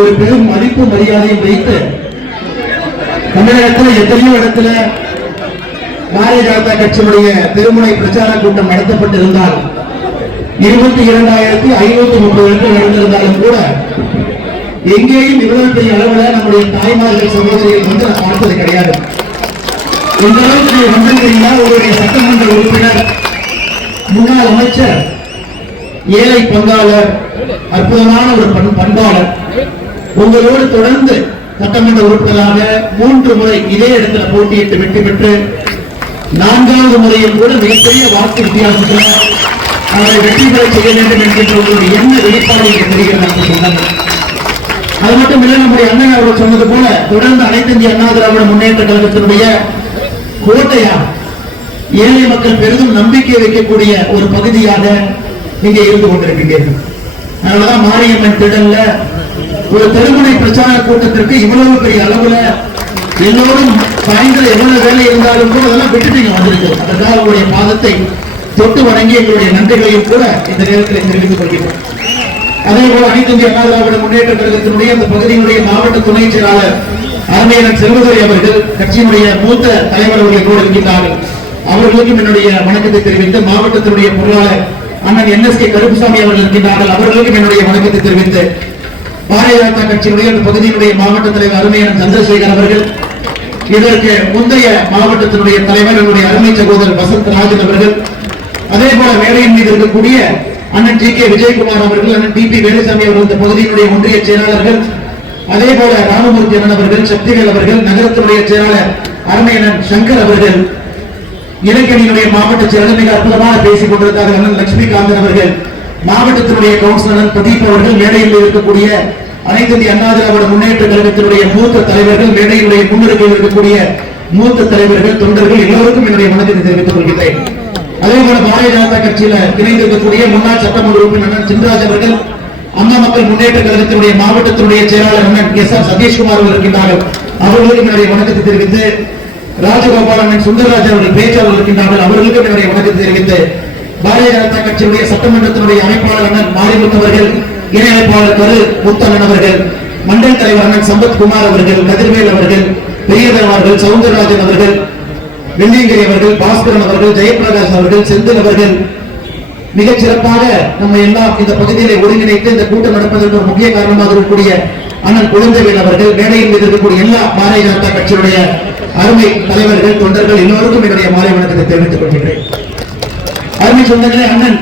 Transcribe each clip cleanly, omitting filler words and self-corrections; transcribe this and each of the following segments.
ஒரு பெரும் மதிப்பு மரியாதையும் வைத்து தமிழகத்தில் எத்தனையோ இடத்துல பாரதிய ஜனதா கட்சியினுடைய திருமுனை பிரச்சார கூட்டம் நடத்தப்பட்டிருந்தால் 22,530 இடங்கள் நடந்திருந்தாலும் கூட எங்கேயும் இவ்வளவு பெரிய அளவில் நம்முடைய தாய்மார்கள் சகோதரிகள் வந்து நான் பார்த்தது கிடையாது. இந்த அளவுக்கு வந்திருந்தீங்கன்னா உங்களுடைய சட்டமன்ற உறுப்பினர், முன்னாள் அமைச்சர், ஏழை பங்காளர், அற்புதமான ஒரு பண்பாளர், உங்களோடு தொடர்ந்து சட்டமன்ற உறுப்பினராக 3 முறை இதே இடத்துல போட்டியிட்டு வெற்றி பெற்று 4வது முறையில் கூட மிகப்பெரிய வாக்கு வித்தியாசத்தில் அவரை வெற்றி பெற செய்ய வேண்டும் என்கின்ற உங்களுடைய என்ன வெளிப்பாடு தெரிகிறது சொன்னாங்க. அது மட்டும் இல்லை, நம்முடைய அண்ணன் அவர்கள் சொன்னது போல தொடர்ந்து அனைத்து இந்திய அண்ணா திராவிட முன்னேற்ற கழகத்தினுடைய கோட்டையா ஏழை மக்கள் பெரிதும் நம்பிக்கை வைக்கக்கூடிய ஒரு பகுதியாக நீங்க இருந்து கொண்டிருக்கின்றீர்கள். அதனாலதான் மாரியம்மன் திடல்ல ஒரு தெருமுனை பிரச்சார கூட்டத்திற்கு இவ்வளவு பெரிய அளவுல எல்லோரும் சாயந்தரம் எவ்வளவு வேலை இருந்தாலும் கூட அதெல்லாம் விட்டுட்டு நீங்க வந்திருக்கு. அதற்காக உங்களுடைய பாதத்தை தொட்டு வணங்கி எங்களுடைய நன்றிகளையும் கூட இந்த நேரத்தில் தெரிவித்துக் கொள்கிறோம். அதே போல அனைத்து இந்திய அண்ணா திராவிட முன்னேற்ற கழகத்தினுடைய அந்த பகுதியினுடைய மாவட்ட துணை செயலாளர் அருமையன் செல்வதுரை அவர்கள், கட்சியினுடைய மூத்த தலைவர் அவர்கள் கூட இருக்கின்றார்கள். அவர்களுக்கும் என்னுடைய வணக்கத்தை தெரிவித்து, மாவட்டத்தினுடைய பொருளாளர் அண்ணன் NSK கருப்புசாமி அவர்கள் இருக்கின்றார்கள், அவர்களுக்கும் என்னுடைய வணக்கத்தை தெரிவித்து, பாரதிய ஜனதா கட்சியினுடைய அந்த பகுதியினுடைய மாவட்ட தலைவர் அருமையன் சந்திரசேகர் அவர்கள், இதற்கு முந்தைய மாவட்டத்தினுடைய தலைவர் என்னுடைய அருமை சகோதரர் வசந்த் ராஜன் அவர்கள், அதே போல மேடையின் மீது இருக்கக்கூடிய அண்ணன் GK விஜயகுமார் அவர்கள், அண்ணன் TP வேலுசாமி அவர்கள், இந்த பகுதியினுடைய ஒன்றிய செயலாளர்கள், அதே போல ராமமூர்த்தி அண்ணன் அவர்கள், சக்திவேல் அவர்கள், நகரத்தினுடைய செயலாளர் அருமையன் சங்கர் அவர்கள், இலங்கணியினுடைய மாவட்ட செயலாளர் மிக அற்புதமான பேசிக் கொண்டிருந்தார் அண்ணன் லட்சுமிகாந்தன் அவர்கள், மாவட்டத்தினுடைய கவுன்சிலர் பிரதீப் அவர்கள், மேடையில் இருக்கக்கூடிய அனைத்து இந்திய அண்ணா திராவிட முன்னேற்ற கழகத்தினுடைய மூத்த தலைவர்கள், மேடையினுடைய முன்னிறுக்கையில் இருக்கக்கூடிய மூத்த தலைவர்கள், தொண்டர்கள் எல்லோருக்கும் என்னுடைய வணக்கத்தை தெரிவித்துக் கொள்கிறேன். அதே போல பாரதிய ஜனதா கட்சியில இணைந்திருக்கக்கூடிய முன்னாள் சட்டமன்ற உறுப்பினர் சின்ராஜ் அவர்கள், அம்மா மக்கள் முன்னேற்ற கழகத்தினுடைய மாவட்டத்தினுடைய செயலாளர் அண்ணன் SR சதீஷ்குமார் அவர்கள் இருக்கின்றார்கள், அவர்களுக்கும் என்னுடைய வணக்கத்தை தெரிவித்து, ராஜகோபால் அண்ணன் சுந்தரராஜன் அவர்கள் பேச்சாளர் இருக்கின்றார்கள், அவர்களுக்கும் என்னுடைய வணக்கத்தை தெரிவித்து, பாரதிய ஜனதா கட்சியினுடைய சட்டமன்றத்தினுடைய அமைப்பாளர் அண்ணன் மாரிமுத்து அவர்கள், இணை அமைப்பாளர் கரு முத்தண்ணன் அவர்கள், மண்டல தலைவர் அண்ணன் சம்பத்குமார் அவர்கள், கதிர்வேல் அவர்கள், பெரியதர் அவர்கள், சவுந்தரராஜன் அவர்கள், வெள்ளியங்கிரி அவர்கள், பாஸ்கரன் அவர்கள், ஜெயபிரகாஷ் அவர்கள், செந்தில் அவர்கள் மிகச் சிறப்பாக நம்ம எல்லாம் இந்த பகுதியிலே ஒருங்கிணைத்து இந்த கூட்டம் நடப்பதற்கு ஒரு முக்கிய காரணமாக இருக்கக்கூடிய அண்ணன் குழந்தைவேல் அவர்கள், மேடையில் மீது இருக்கக்கூடிய எல்லா பாரதிய ஜனதா கட்சியுடைய அருமை தலைவர்கள், தொண்டர்கள் எல்லோருக்கும் என்னுடைய மாலை வணக்கத்தை தெரிவித்துக் கொள்கிறேன். அருமை சொந்தங்களே, அண்ணன்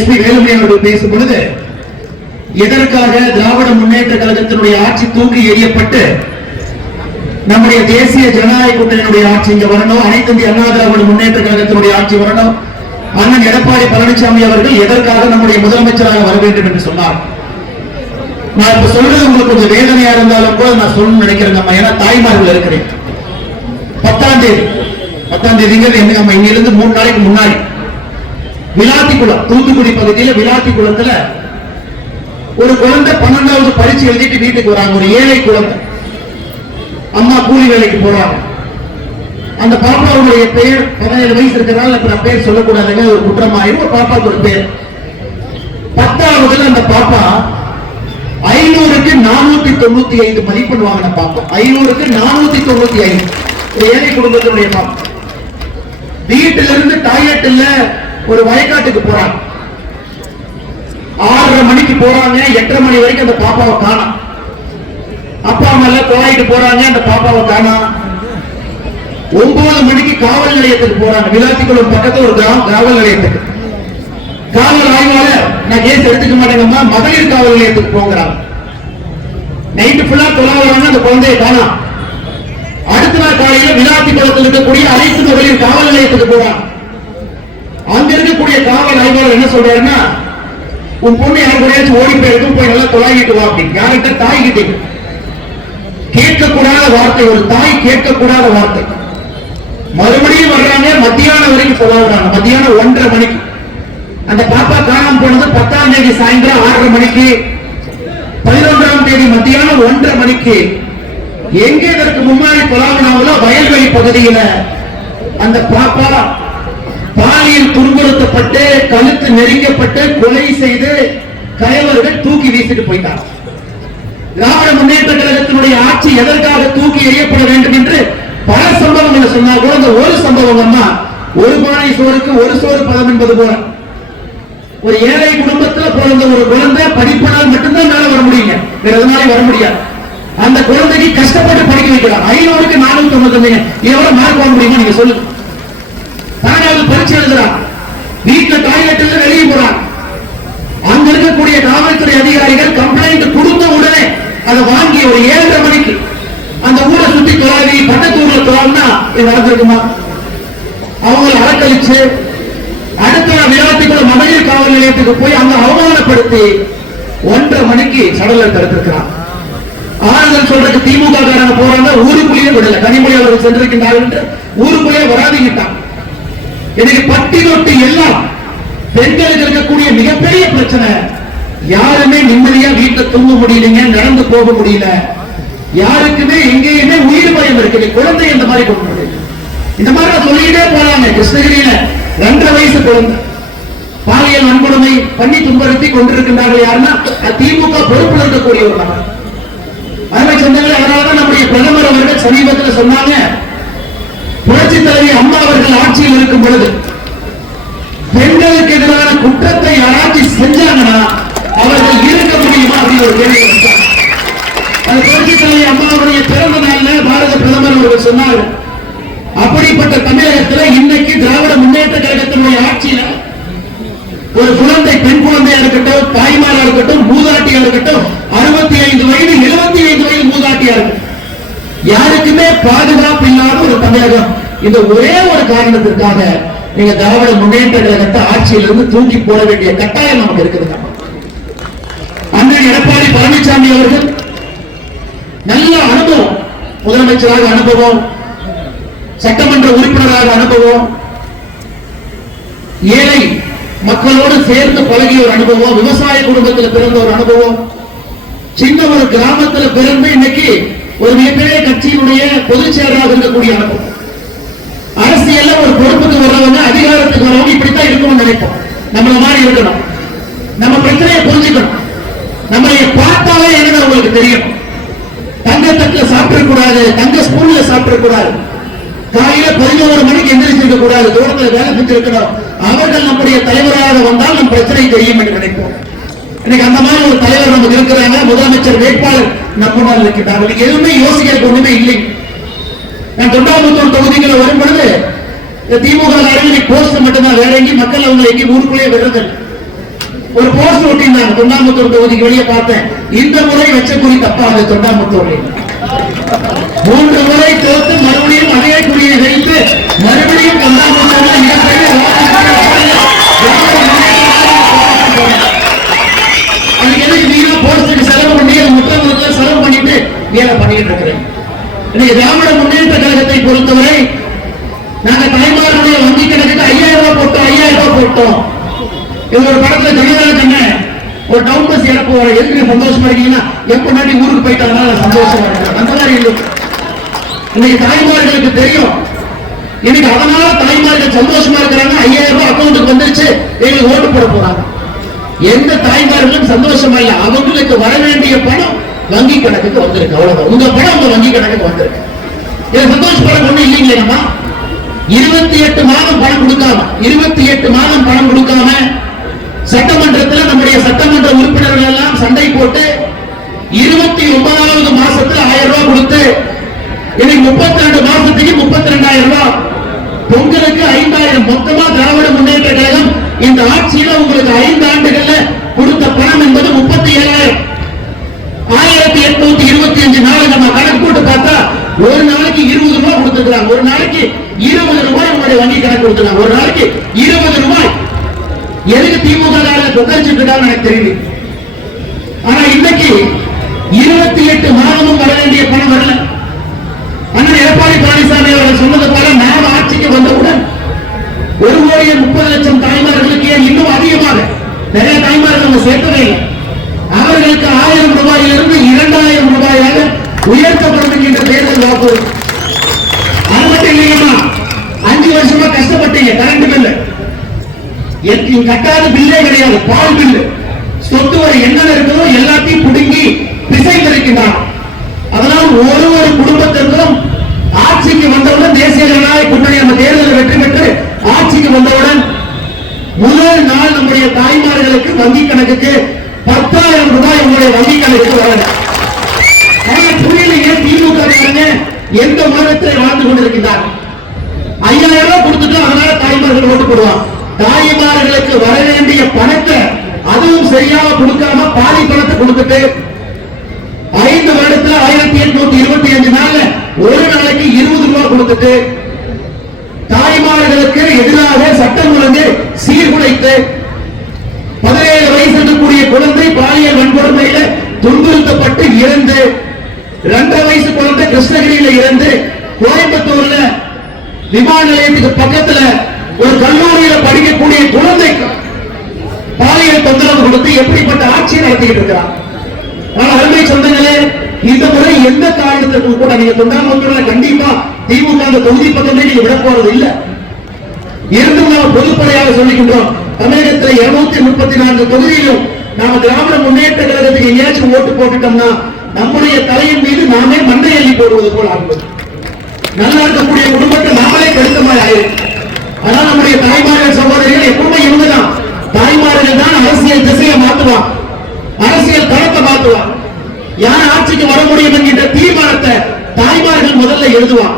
SP வேலுமணி அவர்கள் பேசும் பொழுது எதற்காக திராவிட முன்னேற்ற கழகத்தினுடைய ஆட்சி தூக்கி எறியப்பட்டு நம்முடைய தேசிய ஜனநாயக கூட்டணியினுடைய ஆட்சி இங்க வரணும், அனைத்து இந்திய அண்ணா திராவிட முன்னேற்ற கழகத்தினுடைய ஆட்சி வரணும், அண்ணன் எடப்பாடி பழனிசாமி அவர்கள் எதற்காக நம்முடைய முதலமைச்சராக வர வேண்டும் என்று சொன்னார். நான் இப்ப சொல்றது உங்களுக்கு கொஞ்சம் வேதனையா இருந்தாலும் கூட நான் சொல்லணும்னு நினைக்கிறேன். நம்ம ஏன்னா தாய்மார்கள் இருக்கிறேன். 10ஆம் தேதிங்கிறது என்ன, நம்ம இங்கிருந்து 3 நாளைக்கு முன்னாடி விளாத்திக்குளம், தூத்துக்குடி பகுதியில் விளாத்திக்குளத்துல ஒரு குழந்தை 12வது பரீட்சை எழுதிட்டு வீட்டுக்கு வராங்க. ஒரு ஏழை குழந்தை, அம்மா கூலி வேலைக்கு போறாங்க. அந்த பாப்பாவுடைய பெயர் 17 வயசு இருக்கிறனால நான் பேர் சொல்லக்கூடாதுங்க, ஒரு குற்றமாயிரும். ஒரு பாப்பாவுக்கு ஒரு பேர் 10ஆவதுல அந்த பாப்பா 500க்கு 495 மதிப்பெண் வாங்கின பாப்பா. 500க்கு 495. ஏழை குடும்பத்தினுடைய பாப்பா வீட்டிலிருந்து டாய்லெட்ல ஒரு வயக்காட்டுக்கு போறாங்க. 6:30 மணிக்கு போறாங்க, 8:30 மணி வரைக்கும் அந்த பாப்பாவை காணோம். அப்பா அம்மா எல்லாம் தொலைட்டு போறாங்க, அந்த பாப்பாவை காணோம். 9 மணிக்கு காவல் நிலையத்துக்கு போறாங்க. விளாத்திக்குளம் பக்கத்துல ஒரு காவல் நிலையத்துக்கு. காவல் ஆய்வாளர், நான் கேஸ் எடுத்துக்க மாட்டேங்கம்மா, மகளிர் காவல் நிலையத்துக்கு போங்கிறாங்க. நைட்டு ஃபுல்லா தொலைவாங்க, அந்த குழந்தையை காணோம். அடுத்த நாள் காலையில விளாத்திக்குளத்தில் இருக்கக்கூடிய அனைத்து மகளிர் காவல் நிலையத்துக்கு போறாங்க. அங்க இருக்கக்கூடிய காவல் ஆய்வாளர் என்ன சொல்றாருன்னா, உன் பொண்ணு யார் கூடயாச்சும் ஓடி போயிருக்கும், போய் நல்லா தொலைகிட்டு வா அப்படின்னு. யார்கிட்ட? தாய் கிட்ட. கேட்கக்கூடாத வார்த்தை, ஒரு தாய் கேட்கக்கூடாத வார்த்தை. மறுபடியும் வர்றாங்க, மத்தியானம் வரைக்கும் தொலைகிறாங்க. மத்தியானம் 1:30 மணிக்கு அந்த பாப்பா காணாம போனது 10ஆம் தேதி சாயந்தரம் 6:30 மணிக்கு. 11ஆம் தேதி மத்தியானம் 1:30 மணிக்கு எங்கே இதற்கு முன்னாடி கொலாவனாவில் வயல்வெளி பகுதியில அந்த பாப்பா பாலியல் துன்புறுத்தப்பட்டு கழுத்து நெரிக்கப்பட்டு கொலை செய்து கயவர்கள் தூக்கி வீசிட்டு போயிட்டாங்க. திராவிட முன்னேற்ற கழகத்தினுடைய ஆட்சி எதற்காக தூக்கி எறியப்பட வேண்டும் என்று பல சம்பவங்களை சொன்னா கூட இந்த ஒரு சம்பவம் தான், ஒரு பானை சோறுக்கு ஒரு சோறு பதம் என்பது போல. ஒரு ஏழை குடும்பத்தில் பிறந்த ஒரு குழந்தை படிப்பினால் மட்டும்தான் மேல வர முடியுங்க, வேற எதனாலும் வர முடியாது. அந்த குழந்தைக்கு கஷ்டப்பட்டு படிக்க வைக்கலாம். 500க்கு 495 எவ்வளவு மார்க் வாங்க முடியுமா நீங்க சொல்லுங்க. தானாவது பரீட்சை எழுதுறான், வீட்டுல டாய்லெட்ல வெளியே போறான். அங்க இருக்கக்கூடிய காவல்துறை அதிகாரிகள் கம்ப்ளைண்ட் கொடுத்த உடனே அதை வாங்கி ஒரு 7:30 மணிக்கு அந்த ஊரை சுத்தி தொலாவி பக்கத்து ஊர்ல தொலாவினா இது நடந்திருக்குமா? அவங்களை அலக்கழிச்சு அடுத்த விழாத்துக்குள்ள மகளிர் காவல் நிலையத்துக்கு போய் அங்க அவமானப்படுத்தி 1:30 மணிக்கு சடலை தடுத்திருக்கிறான். ஆறுதல் சொல்றதுக்கு திமுக காரங்க போறாங்க, ஊருக்குள்ளேயே விடல. கனிமொழி அவர்கள் சென்றிருக்கின்றார்கள் என்று ஊருக்குள்ளேயே வராதிக்கிட்டான். இன்னைக்கு பட்டி தொட்டி எல்லாம் பெண்களுக்கு இருக்கக்கூடிய மிகப்பெரிய பிரச்சனை, யாருமே நிம்மதியா வீட்டை தூங்க முடியலைங்க, நடந்து போக முடியல. யாருக்குமே எங்கேயுமே உயிர் பயம் இருக்கு. குழந்தை இந்த மாதிரி கொண்டு இந்த மாதிரி சொல்லிக்கிட்டே போறாங்க. கிருஷ்ணகிரியில 2.5 வயசு குழந்தை பாலியல் வன்கொடுமை பண்ணி துன்புறுத்தி கொண்டிருக்கின்றார்கள். யாருன்னா திமுக பொறுப்பில் இருக்கக்கூடிய ஒரு நபர். அருமை சொந்தங்களே, அதனாலதான் நம்முடைய பிரதமர் அவர்கள் சமீபத்தில் சொன்னாங்க, புரட்சி தலைவி அம்மா அவர்கள் ஆட்சியில் இருக்கும் பொழுது பெண்களுக்கு எதிரான குற்றத்தை யாராச்சும் செஞ்சாங்கன்னா அவர்கள் இருக்க முடியுமா அப்படின்னு ஒரு கேள்வி வச்சாங்க. அது புரட்சி தலைவி அம்மாவுடைய பிறந்த நாள்ல பாரத பிரதமர் அவர்கள் சொன்னார்கள். அப்படிப்பட்ட தமிழகத்தில் இன்னைக்கு திராவிட முன்னேற்ற கழகத்தினுடைய ஆட்சியில ஒரு குழந்தை, பெண் குழந்தையா இருக்கட்டும், தாய்மாரா இருக்கட்டும், மூதாட்டியா இருக்கட்டும், 65 வயது 75 வயது மூதாட்டியா இருக்கும், யாருக்குமே பாதுகாப்பு இல்லாத ஒரு தமிழகம். இந்த ஒரே ஒரு காரணத்திற்காக நீங்க திராவிட முன்னேற்ற கழகத்தை ஆட்சியிலிருந்து தூக்கி போட வேண்டிய கட்டாயம் நமக்கு இருக்குது. அண்ணன் எடப்பாடி பழனிசாமி அவர்கள் நல்ல அனுபவம், முதலமைச்சராக அனுபவம், சட்டமன்ற உறுப்பினராக அனுபவம், ஏழை மக்களோடு சேர்ந்து பழகிய ஒரு அனுபவம், விவசாய குடும்பத்தில் பிறந்த ஒரு அனுபவம், சின்ன ஒரு கிராமத்தில் பிறந்து இன்னைக்கு ஒரு மிகப்பெரிய கட்சியினுடைய பொதுச் செயலராக இருக்கக்கூடிய அனுபவம். அரசியல்ல ஒரு பொறுப்புக்கு வர்றவங்க, அதிகாரத்துக்கு வரவங்க இப்படித்தான் இருக்கணும்னு நினைப்போம். நம்மள மாதிரி இருக்கணும், நம்ம பிரச்சனையை புரிஞ்சுக்கணும். நம்மளை பார்த்தாலே என்ன உங்களுக்கு தெரியும். தங்க தட்டுல சாப்பிடக் கூடாது, தங்க ஸ்பூன்ல சாப்பிடக் கூடாது, காலையில 11 மணிக்கு எந்திரிச்சிருக்க கூடாது, தூரத்துல வேலை செஞ்சிருக்கணும். அவர்கள் நம்முடைய தலைவராக வந்தால் நம் பிரச்சனை தெரியும் என்று நினைப்போம். இன்னைக்கு அந்த மாதிரி ஒரு தலைவர் நமக்கு இருக்கிறாங்க. முதலமைச்சர் வேட்பாளர் நம்ம இருக்கிறார்கள். நீங்க எதுவுமே யோசிக்க ஒண்ணுமே இல்லை. நான் தொண்டாமுத்தூர் தொகுதிகளை வரும் பொழுது திமுக போஸ்ட் மட்டும்தான், வேற எங்கேயும் மக்கள் அவங்க எங்கேயும் ஊருக்குள்ளேயே விடுறது. ஒரு போஸ்ட் ஒட்டியிருந்தாங்க தொண்டாமுத்தூர் தொகுதிக்கு வெளியே பார்த்தேன். இந்த முறை வச்ச குறி தப்பாது. தொண்டாமுத்தூர் 3 முறை தோத்து மறுபடியும் அதே குறியை வைத்து மறுபடியும் தொண்டாமுத்தூர்ல மிகப்பெரிய செலவு பண்ணி முற்றங்களுக்கு செலவு பண்ணிட்டு வேலை பண்ணிட்டு இருக்கிறேன். இன்னைக்கு திராவிட முன்னேற்ற கழகத்தை பொறுத்தவரை நாங்க தாய்மார்களுடைய வங்கி கணக்குக்கு 5000 ரூபாய் போட்டோம், 5000 ரூபாய் போட்டோம். இது ஒரு படத்துல ஜனநாயக கண்ண ஒரு டவுன் பஸ் இறப்பு வர எதுக்கு சந்தோஷமா இருக்கீங்கன்னா, எப்ப நாட்டி ஊருக்கு போயிட்டாங்க சந்தோஷமா இருக்காங்க. அந்த மாதிரி இல்லை. இன்னைக்கு தாய்மார்களுக்கு தெரியும். இன்னைக்கு அதனால தாய்மார்கள் சந்தோஷமா இருக்கிறாங்க. 5000 ரூபாய் அக்கௌண்ட்டுக்கு வந்துருச்சு, எங்களுக்கு ஓட்டு போட போறாங்க. எந்த தாய்மார்களும் சந்தோஷமா இல்ல. அவங்களுக்கு வர வேண்டிய பணம் வங்கி கணக்குக்கு வந்திருக்கு, அவ்வளவுதான். உங்க பணம் உங்க வங்கி கணக்குக்கு வந்திருக்கு. இது சந்தோஷப்பட ஒண்ணு இல்லைங்களே. நம்ம 28 மாதம் பணம் கொடுக்காம 28 மாதம் பணம் கொடுக்காம சட்டமன்றத்தில் நம்முடைய சட்டமன்ற உறுப்பினர்கள் எல்லாம் சண்டை போட்டு 29வது மாசத்துல 1000 ரூபாய் கொடுத்து இன்னைக்கு 32 மாசத்துக்கு 32,000 ரூபாய், பொங்கலுக்கு 5000, மொத்தமா திராவிட முன்னேற்ற கழகம் இந்த ஆட்சியில உங்களுக்கு 5 ஆண்டுகள்ல கொடுத்த பணம் என்பது 37,000. 1825 நாள் நம்ம கணக்கு போட்டு பார்த்தா ஒரு நாளைக்கு 20 ரூபாய் கொடுத்துருக்காங்க. ஒரு நாளைக்கு 20 ரூபாய் உங்களுடைய வங்கி கணக்கு கொடுத்துருக்காங்க. ஒரு நாளைக்கு 20 ரூபாய். எதுக்கு திமுக கொக்கரிச்சுட்டு இருக்காங்க எனக்கு தெரியுது. ஆனா இன்னைக்கு 28 மாதமும் வர வேண்டிய பணம் வரல. அண்ணன் எடப்பாடி பழனிசாமி அவர்கள் சொன்னது போல நாம் ஆட்சிக்கு வந்தவுடன் 1,30,00,000 தாய்மார்களுக்கு இன்னும் அதிகமாக நிறைய தாய்மார்கள் நம்ம சேர்க்கவே இல்லை. அவர்களுக்கு 1000 ரூபாயிலிருந்து 2000 ரூபாயாக உயர்த்தப்படும் என்ற தேர்தல் வாக்குறுதி. அது மட்டும் இல்லையா, 5 வருஷமா கஷ்டப்பட்டீங்க. கரண்ட் பில்லு கட்டாத பில்லே கிடையாது. பால் பில்லு, சொத்து வரி என்னென்ன இருக்கிறதோ எல்லாத்தையும் புடுங்கி திசை வரைக்கும் ஒரு ஒரு குடும்பத்திற்கும் ஆட்சிக்கு வந்தவுடன் தேசிய ஜனநாயக கூட்டணி அந்த தேர்தலில் வெற்றி பெற்று ஆட்சிக்கு வந்தவுடன் முதல் நாள் நம்முடைய தாய்மார்களுக்கு வங்கி கணக்குக்கு 10,000 ரூபாய் உங்களுடைய வங்கி கணக்குக்கு வரணும். புரியலையே திமுக எந்த உலகத்தில் வாழ்ந்து கொண்டிருக்கிறார். 5,000 ரூபாய் கொடுத்துட்டு அதனால தாய்மார்கள் ஓட்டு போடுவான். தாய்மார்களுக்கு வர வேண்டிய பணத்தை அதுவும் சரியாக கொடுக்காம பாதி பணத்தை கொடுத்துட்டு 5 வருடத்துல 1825 நாள்ல ஒரு நாளைக்கு 20 ரூபாய் கொடுத்துட்டு தாய்மார்களுக்கு எதிராக சட்டம் ஒழுங்கு சீர்குலைத்து 17 வயசு இருக்கக்கூடிய குழந்தை பாலியல் வன்கொடுமையில துன்புறுத்தப்பட்டு இறந்து 2 வயசு குழந்தை கிருஷ்ணகிரியில இறந்து கோயம்புத்தூர்ல விமான நிலையத்துக்கு பக்கத்துல ஒரு கல்லூரியில படிக்கக்கூடிய குழந்தைக்கு பாலியல் தொந்தரவு கொடுத்து எப்படிப்பட்ட ஆட்சியை நடத்திட்டு இருக்கிறார். ஆனால் அருமை சொந்தங்களே, இந்த முறை எந்த காரணத்துக்கும் கூட நீங்க தொண்டாமுத்தூர்ல கண்டிப்பா திமுக அந்த தொகுதி பக்கமே நீங்க விட போறது இல்ல. இருந்தும் நாம் பொதுப்படையாக சொல்லுகின்றோம், தமிழகத்தில் 234 தொகுதியிலும் நாம திராவிட முன்னேற்ற கழகத்துக்கு எங்கேயாச்சும் ஓட்டு போட்டுட்டோம்னா நம்முடைய தலையின் மீது நாமே மண்ணை அள்ளி போடுவது போல் ஆகுது. நல்லா இருக்கக்கூடிய குடும்பத்தை நாமளே கெடுத்தமாய் ஆயிருக்கு. ஆனால் நம்முடைய தாய்மார்கள் சகோதரிகள் எப்பவுமே இவங்கதான். தாய்மார்கள் தான் அரசியல் திசையை மாற்றுவான், அரசியல் தரத்தை மாற்றுவான். யார் ஆட்சிக்கு வர முடியும் என்கின்ற தீர்மானத்தை தாய்மார்கள் முதல்ல எழுதுவான்.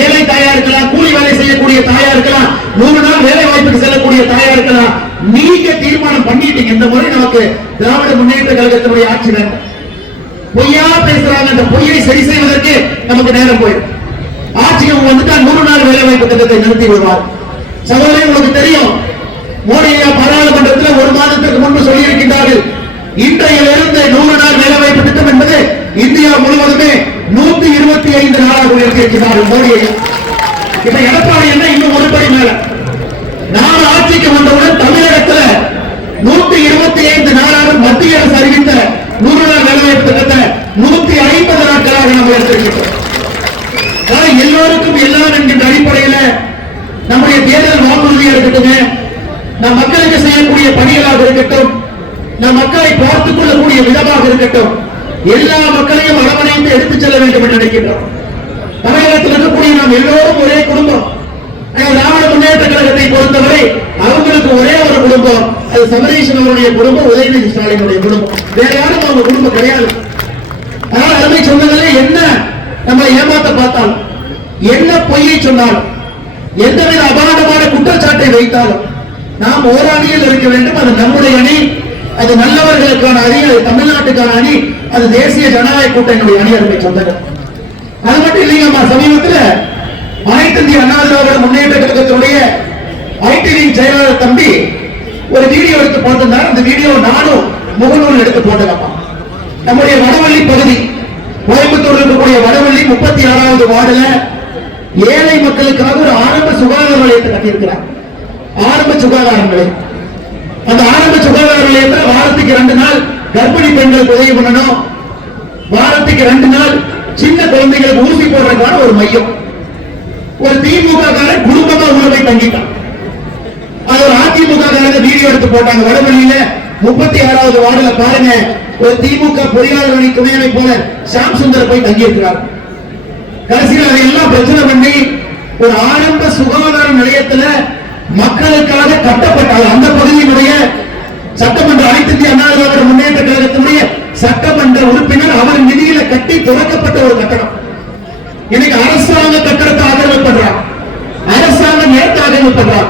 ஏழை தாயா இருக்கலாம், கூலி வேலை செய்யக்கூடிய தாயா இருக்கலாம், 100 நாள் வேலை வாய்ப்புக்கு செல்லக்கூடிய தாயா இருக்கலாம். நீங்க தீர்மானம் பண்ணிட்டீங்க, இந்த முறை நமக்கு திராவிட முன்னேற்ற கழகத்தினுடைய ஆட்சி வேண்டும். பொய்யா பேசுறாங்க, அந்த பொய்யை சரி செய்வதற்கு நமக்கு நேரம் போயிடும். ஆட்சிக்கு வந்துட்டா 100 நாள் வேலை வாய்ப்பு திட்டத்தை நிறுத்தி விடுவார். சகோதரி, உங்களுக்கு தெரியும், மோடி பாராளுமன்றத்தில் 1 மாதத்திற்கு முன்பு சொல்லியிருக்கின்றார்கள், இன்றையிலிருந்து 100 நாள் வேலை வாய்ப்பு திட்டம் என்பது இந்தியா முழுவதுமே 125 நாளாக உயர்த்தியிருக்கிறார்கள் மோடியை. இப்ப எடப்பாடி என்ன இன்னும் ஒரு படி மேல. நாம் ஆட்சிக்கு வந்தவுடன் தமிழகத்தில் 125 நாளாக மத்திய அரசு அறிவித்த 100 நாள் வேலை வாய்ப்பு திட்டத்தை 150 நாட்களாக நாம் உயர்த்திருக்கிறோம். எல்லோருக்கும் எல்லாம் என்கின்ற அடிப்படையில் நம்முடைய தேர்தல் வாக்குறுதியாக இருக்கட்டும், நம் மக்களுக்கு செய்யக்கூடிய பணிகளாக இருக்கட்டும், நம் மக்களை பார்த்துக் கொள்ளக்கூடிய விதமாக இருக்கட்டும், எல்லா மக்களையும் அரவணைத்து எடுத்துச் செல்ல வேண்டும் என்று நினைக்கின்றோம். தமிழகத்தில் இருக்கக்கூடிய நாம் எல்லோரும் ஒரே குடும்பம். திராவிட முன்னேற்ற கழகத்தை பொறுத்தவரை அவங்களுக்கு ஒரே ஒரு குடும்பம், அது சபரீஷன் அவருடைய குடும்பம், உதயநிதி ஸ்டாலினுடைய குடும்பம். வேற யாரும் அவங்க குடும்பம் கிடையாது. அதனால் அருமை சொன்னதில்லை, என்ன நம்மளை ஏமாத்த பார்த்தாலும், என்ன பொய்யை சொன்னாலும், எந்தவித அபாண்டமான குற்றச்சாட்டை வைத்தாலும் நாம் ஓராணியில் இருக்க வேண்டும். அது நம்முடைய அணி, அது நல்லவர்களுக்கான அணி, அது தமிழ்நாட்டுக்கான அணி, அது தேசிய ஜனநாயக கூட்டணியுடைய அணி. அருமை சொந்தங்கள், அது மட்டும் இல்லைங்கம்மா, சமீபத்தில் அனைத்து இந்திய அண்ணா திராவிட முன்னேற்ற கழகத்தினுடைய ஐடி விங் செயலாளர் தம்பி ஒரு வீடியோ எடுத்து போட்டிருந்தார். அந்த வீடியோ நானும் முகநூல் எடுத்து போட்டேன்ப்பா. நம்முடைய வடவள்ளி பகுதி, கோயம்புத்தூர் இருக்கக்கூடிய வடவள்ளி 36வது வார்டுல ஏழை மக்களுக்காக ஒரு ஆரம்ப சுகாதார நிலையத்தை கட்டியிருக்கிறார். ஆரம்ப சுகாதார நிலையம். அந்த ஆரம்ப சுகாதார நிலையத்தில் வாரத்துக்கு 2 நாள் கர்ப்பிணி பெண்களுக்கு உதவி பண்ணணும், வாரத்துக்கு 2 நாள் சின்ன குழந்தைகளுக்கு ஊசி போடுறதுக்கான ஒரு மையம். ஒரு திமுக காரன் குடும்பமா உள்ள போய் தங்கிட்டான். அது ஒரு அதிமுக காரங்க வீடியோ எடுத்து போட்டாங்க. வடவள்ளியில 36வது வார்டுல பாருங்க, ஒரு திமுக பொறியாளர் அணி துணை அமைப்பாளர் ஷாம் சுந்தர் போய் தங்கி இருக்கிறார். கடைசியில் அதையெல்லாம் பிரச்சனை பண்ணி ஒரு ஆரம்ப சுகாதார நிலையத்துல மக்களுக்காக கட்டப்பட்டால் அந்த பகுதியினுடைய சட்டமன்ற அனைத்து இந்திய அண்ணா திராவிட முன்னேற்ற கழகத்தினுடைய சட்டமன்ற உறுப்பினர் அவர் நிதியில கட்டி துறக்கப்பட்ட ஒரு கட்டடம். இன்னைக்கு அரசாங்க கட்டடத்தை ஆதரவு பண்றார், அரசாங்கம் நேரத்தை ஆதரவு பண்றார்.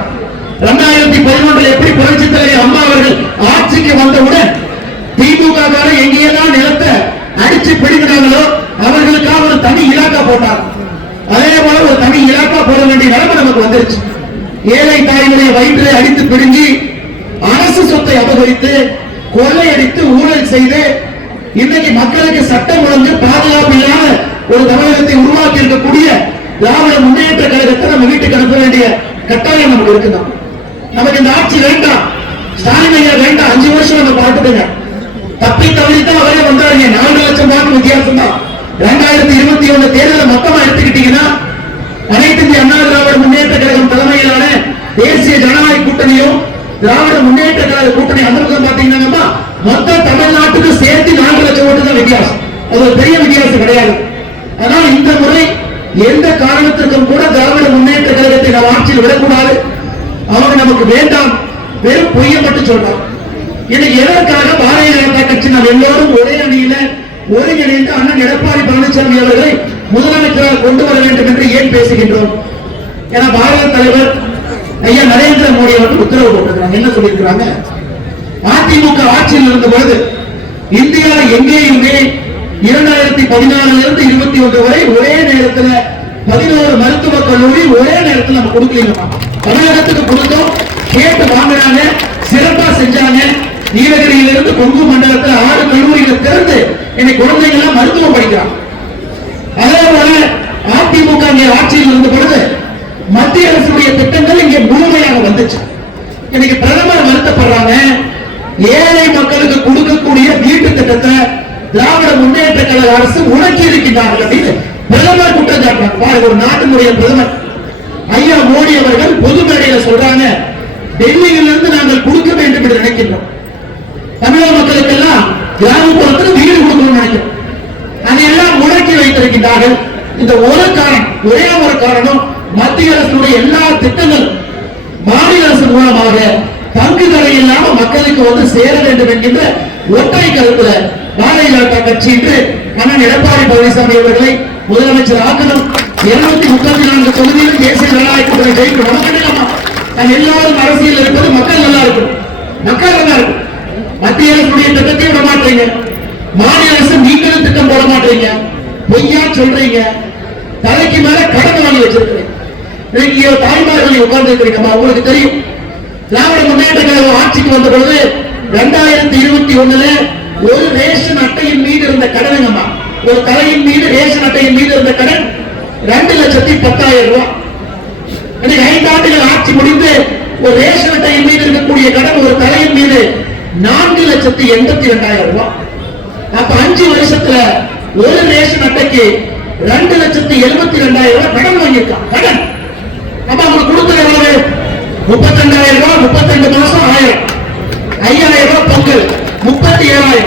2011 எப்படி புரட்சி தலைவர் அம்மா அவர்கள் ஆட்சிக்கு வந்தவுடன் திமுக எங்கேயெல்லாம் நிலத்தை அடிச்சு பிடிக்கிறாங்களோ அவர்களுக்காக ஒரு தனி இலாக்கா போட்டார். அதே போல ஒரு தனி இலாக்கா போட வேண்டிய நிலைமை நமக்கு வந்துருச்சு. ஏழை தாயினுடைய வயிற்றை அடித்து பிடுங்கி அரசு சொத்தை அபகரித்து கொள்ளையடித்து ஊழல் செய்து இன்னைக்கு மக்களுக்கு சட்டம் ஒழுங்கு பாதுகாப்பு இல்லாத ஒரு தமிழகத்தை உருவாக்கி இருக்கக்கூடிய திராவிட முன்னேற்ற கழகத்தை நம்ம வீட்டுக்கு அனுப்ப வேண்டிய கட்டாயம் நமக்கு இருக்குதான். நமக்கு இந்த ஆட்சி வேண்டாம், ஸ்டாலின் ஐயா வேண்டாம். 5 வருஷம் நம்ம பார்த்துட்டுங்க, தப்பி தவறித்தான் அவரே வந்தாருங்க. 4 லட்சம் வாக்கு வித்தியாசம் தான். 2021 தேர்தலை மொத்தமா எடுத்துக்கிட்டீங்கன்னா அனைத்து இந்திய அண்ணா திராவிட முன்னேற்ற கழகம் தலைமையிலான தேசிய ஜனநாயக கூட்டணியும் திராவிட முன்னேற்ற கழக கூட்டணி அமர்வுகள் பாத்தீங்கன்னா மொத்த தமிழ்நாட்டுக்கு சேர்த்து 4 லட்சம் ஓட்டு தான் வித்தியாசம். அது ஒரு பெரிய வித்தியாசம் கிடையாது. ஆட்சியில் விடக்கூடாது, அவங்க நமக்கு வேண்டாம், வெறும் பொய்யை மட்டும் சொல்றாங்க. இன்னைக்கு எதற்காக பாரதிய ஜனதா கட்சி நாம் எல்லோரும் ஒரே அணியில ஒருங்கிணைந்து அண்ணன் எடப்பாடி பழனிசாமி அவர்களை முதலமைச்சராக கொண்டு வர வேண்டும் என்று ஏன் பேசுகின்றோம்? ஏன்னா பாரத தலைவர் ஐயா நரேந்திர மோடி அவர்கள் உத்தரவு போட்டிருக்கிறாங்க. என்ன சொல்லியிருக்கிறாங்க? அதிமுக ஆட்சியில் இருந்த பொழுது இந்தியா எங்கேயுமே 2014 இருந்து 21 வரை ஒரே நேரத்தில் 11 மருத்துவக் கல்லூரி ஒரே நேரத்தில் நம்ம கொடுக்கலீங்க. தமிழகத்துக்கு கொடுத்தோம், கேட்டு வாங்கினாங்க, சிறப்பா செஞ்சாங்க. நீலகிரியிலிருந்து கொங்கு மண்டலத்தில் 6 கல்லூரிகள் திறந்து இன்னைக்கு குழந்தைகள் எல்லாம் மருத்துவம் படிக்கிறாங்க. அதே போல அதிமுக ஆட்சியில் இருந்த பொழுது மத்திய அரசுடைய திட்டங்கள் இங்கே முழுமையாக வந்துச்சு. இன்னைக்கு பிரதமர் வருத்தப்படுறாங்க, ஏழை மக்களுக்கு கொடுக்கக்கூடிய வீட்டு திட்டத்தை திராவிட முன்னேற்ற கழக அரசு உணர்ச்சி இருக்கின்றார்கள் அப்படின்னு பிரதமர் குற்றம் சாட்டுறாங்க. ஒரு நாட்டினுடைய பிரதமர் ஐயா மோடி அவர்கள் பொது மேடையில சொல்றாங்க, டெல்லியிலிருந்து நாங்கள் கொடுக்க வேண்டும் என்று நினைக்கின்றோம். தமிழக மக்களுக்கு எல்லாம் கிராமப்புறத்தில் வீடு கொடுக்கணும்னு நினைக்கிறோம். அதையெல்லாம் முடக்கி வைத்திருக்கின்றார்கள். இந்த ஒரு காரணம், ஒரே ஒரு காரணம், மத்திய அரசுடைய எல்லா திட்டங்களும் மாநில அரசு மூலமாக பங்கு தடை இல்லாம மக்களுக்கு வந்து சேர வேண்டும் என்கின்ற ஒற்றை கருத்துல பாரதிய ஜனதா கட்சி இன்று அண்ணன் எடப்பாடி பழனிசாமி அவர்களை முதலமைச்சர் ஆக்கணும். 234 தொகுதியிலும் தேசிய ஜனநாயக கூட்டணி ஜெயிக்கும். நமக்கு எல்லாரும் அரசியல் இருப்பது மக்கள் நல்லா இருக்கும், மக்கள் நல்லா இருக்கும். மத்திய அரசுடைய திட்டத்தையும் விட மாட்டீங்க, மாநில அரசு நீங்களும் திட்டம் போட மாட்டீங்க, பொய்யா சொல்றீங்க, தலைக்கு மேல கடன் வாங்கி வச்சிருக்கிறீங்க. தாய்மார்களை உட்கார்ந்து இருக்கிறீங்க. உங்களுக்கு தெரியும், திராவிட முன்னேற்ற கழக ஆட்சிக்கு வந்த பொழுது 2021 ஒரு ரேஷன் அட்டையின் மீது இருந்த கடனுங்கம்மா, ஒரு தலையின் மீது ரேஷன் அட்டையின் மீது இருந்த கடன் 2,10,000 ரூபாய். 5 ஆண்டுகள் ஆட்சி முடிந்து ஒரு ரேஷன் அட்டையின் மீது இருக்கக்கூடிய கடன் ஒரு தலையின் மீது 4,82,000 ரூபாய். அப்ப 5 வருஷத்துல ஒரு ரேஷன் அட்டைக்கு 2,72,000 ரூபாய் கடன் வாங்கியிருக்கான். கடன் அப்ப அவங்க கொடுத்தது எவ்வளவு? 32,000 ரூபாய், 32 மாசம் 1000, 5,000 ரூபாய் பொங்கல், 37,000.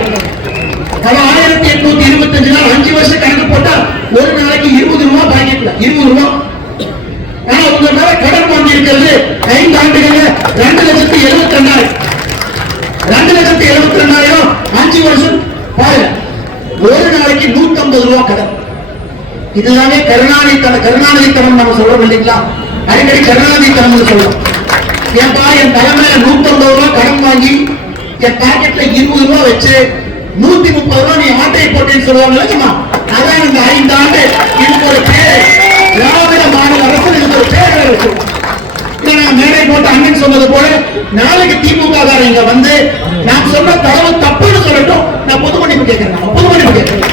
1825 நாள் 5 வருஷம் கணக்கு போட்டா ஒரு நாளைக்கு 20 ரூபாய் வாங்கிக்கல, 20 ரூபாய். ஆனா உங்க மேல கடன் வாங்கி இருக்கிறது 5 ஆண்டுகள்ல 2,72,000. 2,72,000 5 வருஷம் பாருங்க, ஒரு நாளைக்கு 150 ரூபாய் கடன். இதுதானே கருணாநிதித்தனம் நம்ம சொல்றோம் இல்லைங்களா? அடிக்கடி கருணாநிதித்தனம் சொல்றோம். ஏன்பா என் தலைமையில 150 ரூபாய் கடன் வாங்கி என் பாக்கெட்ல 20 ரூபாய் வச்சு 130 ரூபாய் நீ ஆட்டையை போட்டேன்னு சொல்லுவாங்க. அதான் இந்த 5 ஆண்டு இதுக்கு ஒரு பேர், திராவிட மாநில அரசு இதுக்கு ஒரு பேர் இருக்கு. மேடை போட்டு அண்ணன் சொன்னது போல நாளைக்கு திமுக இங்க வந்து நான் சொன்ன தரவு தப்புன்னு சொல்லட்டும், நான் பொது மன்னிப்பு கேட்கிறேன். பொது மன்னிப்பு கேட்கிறேன்.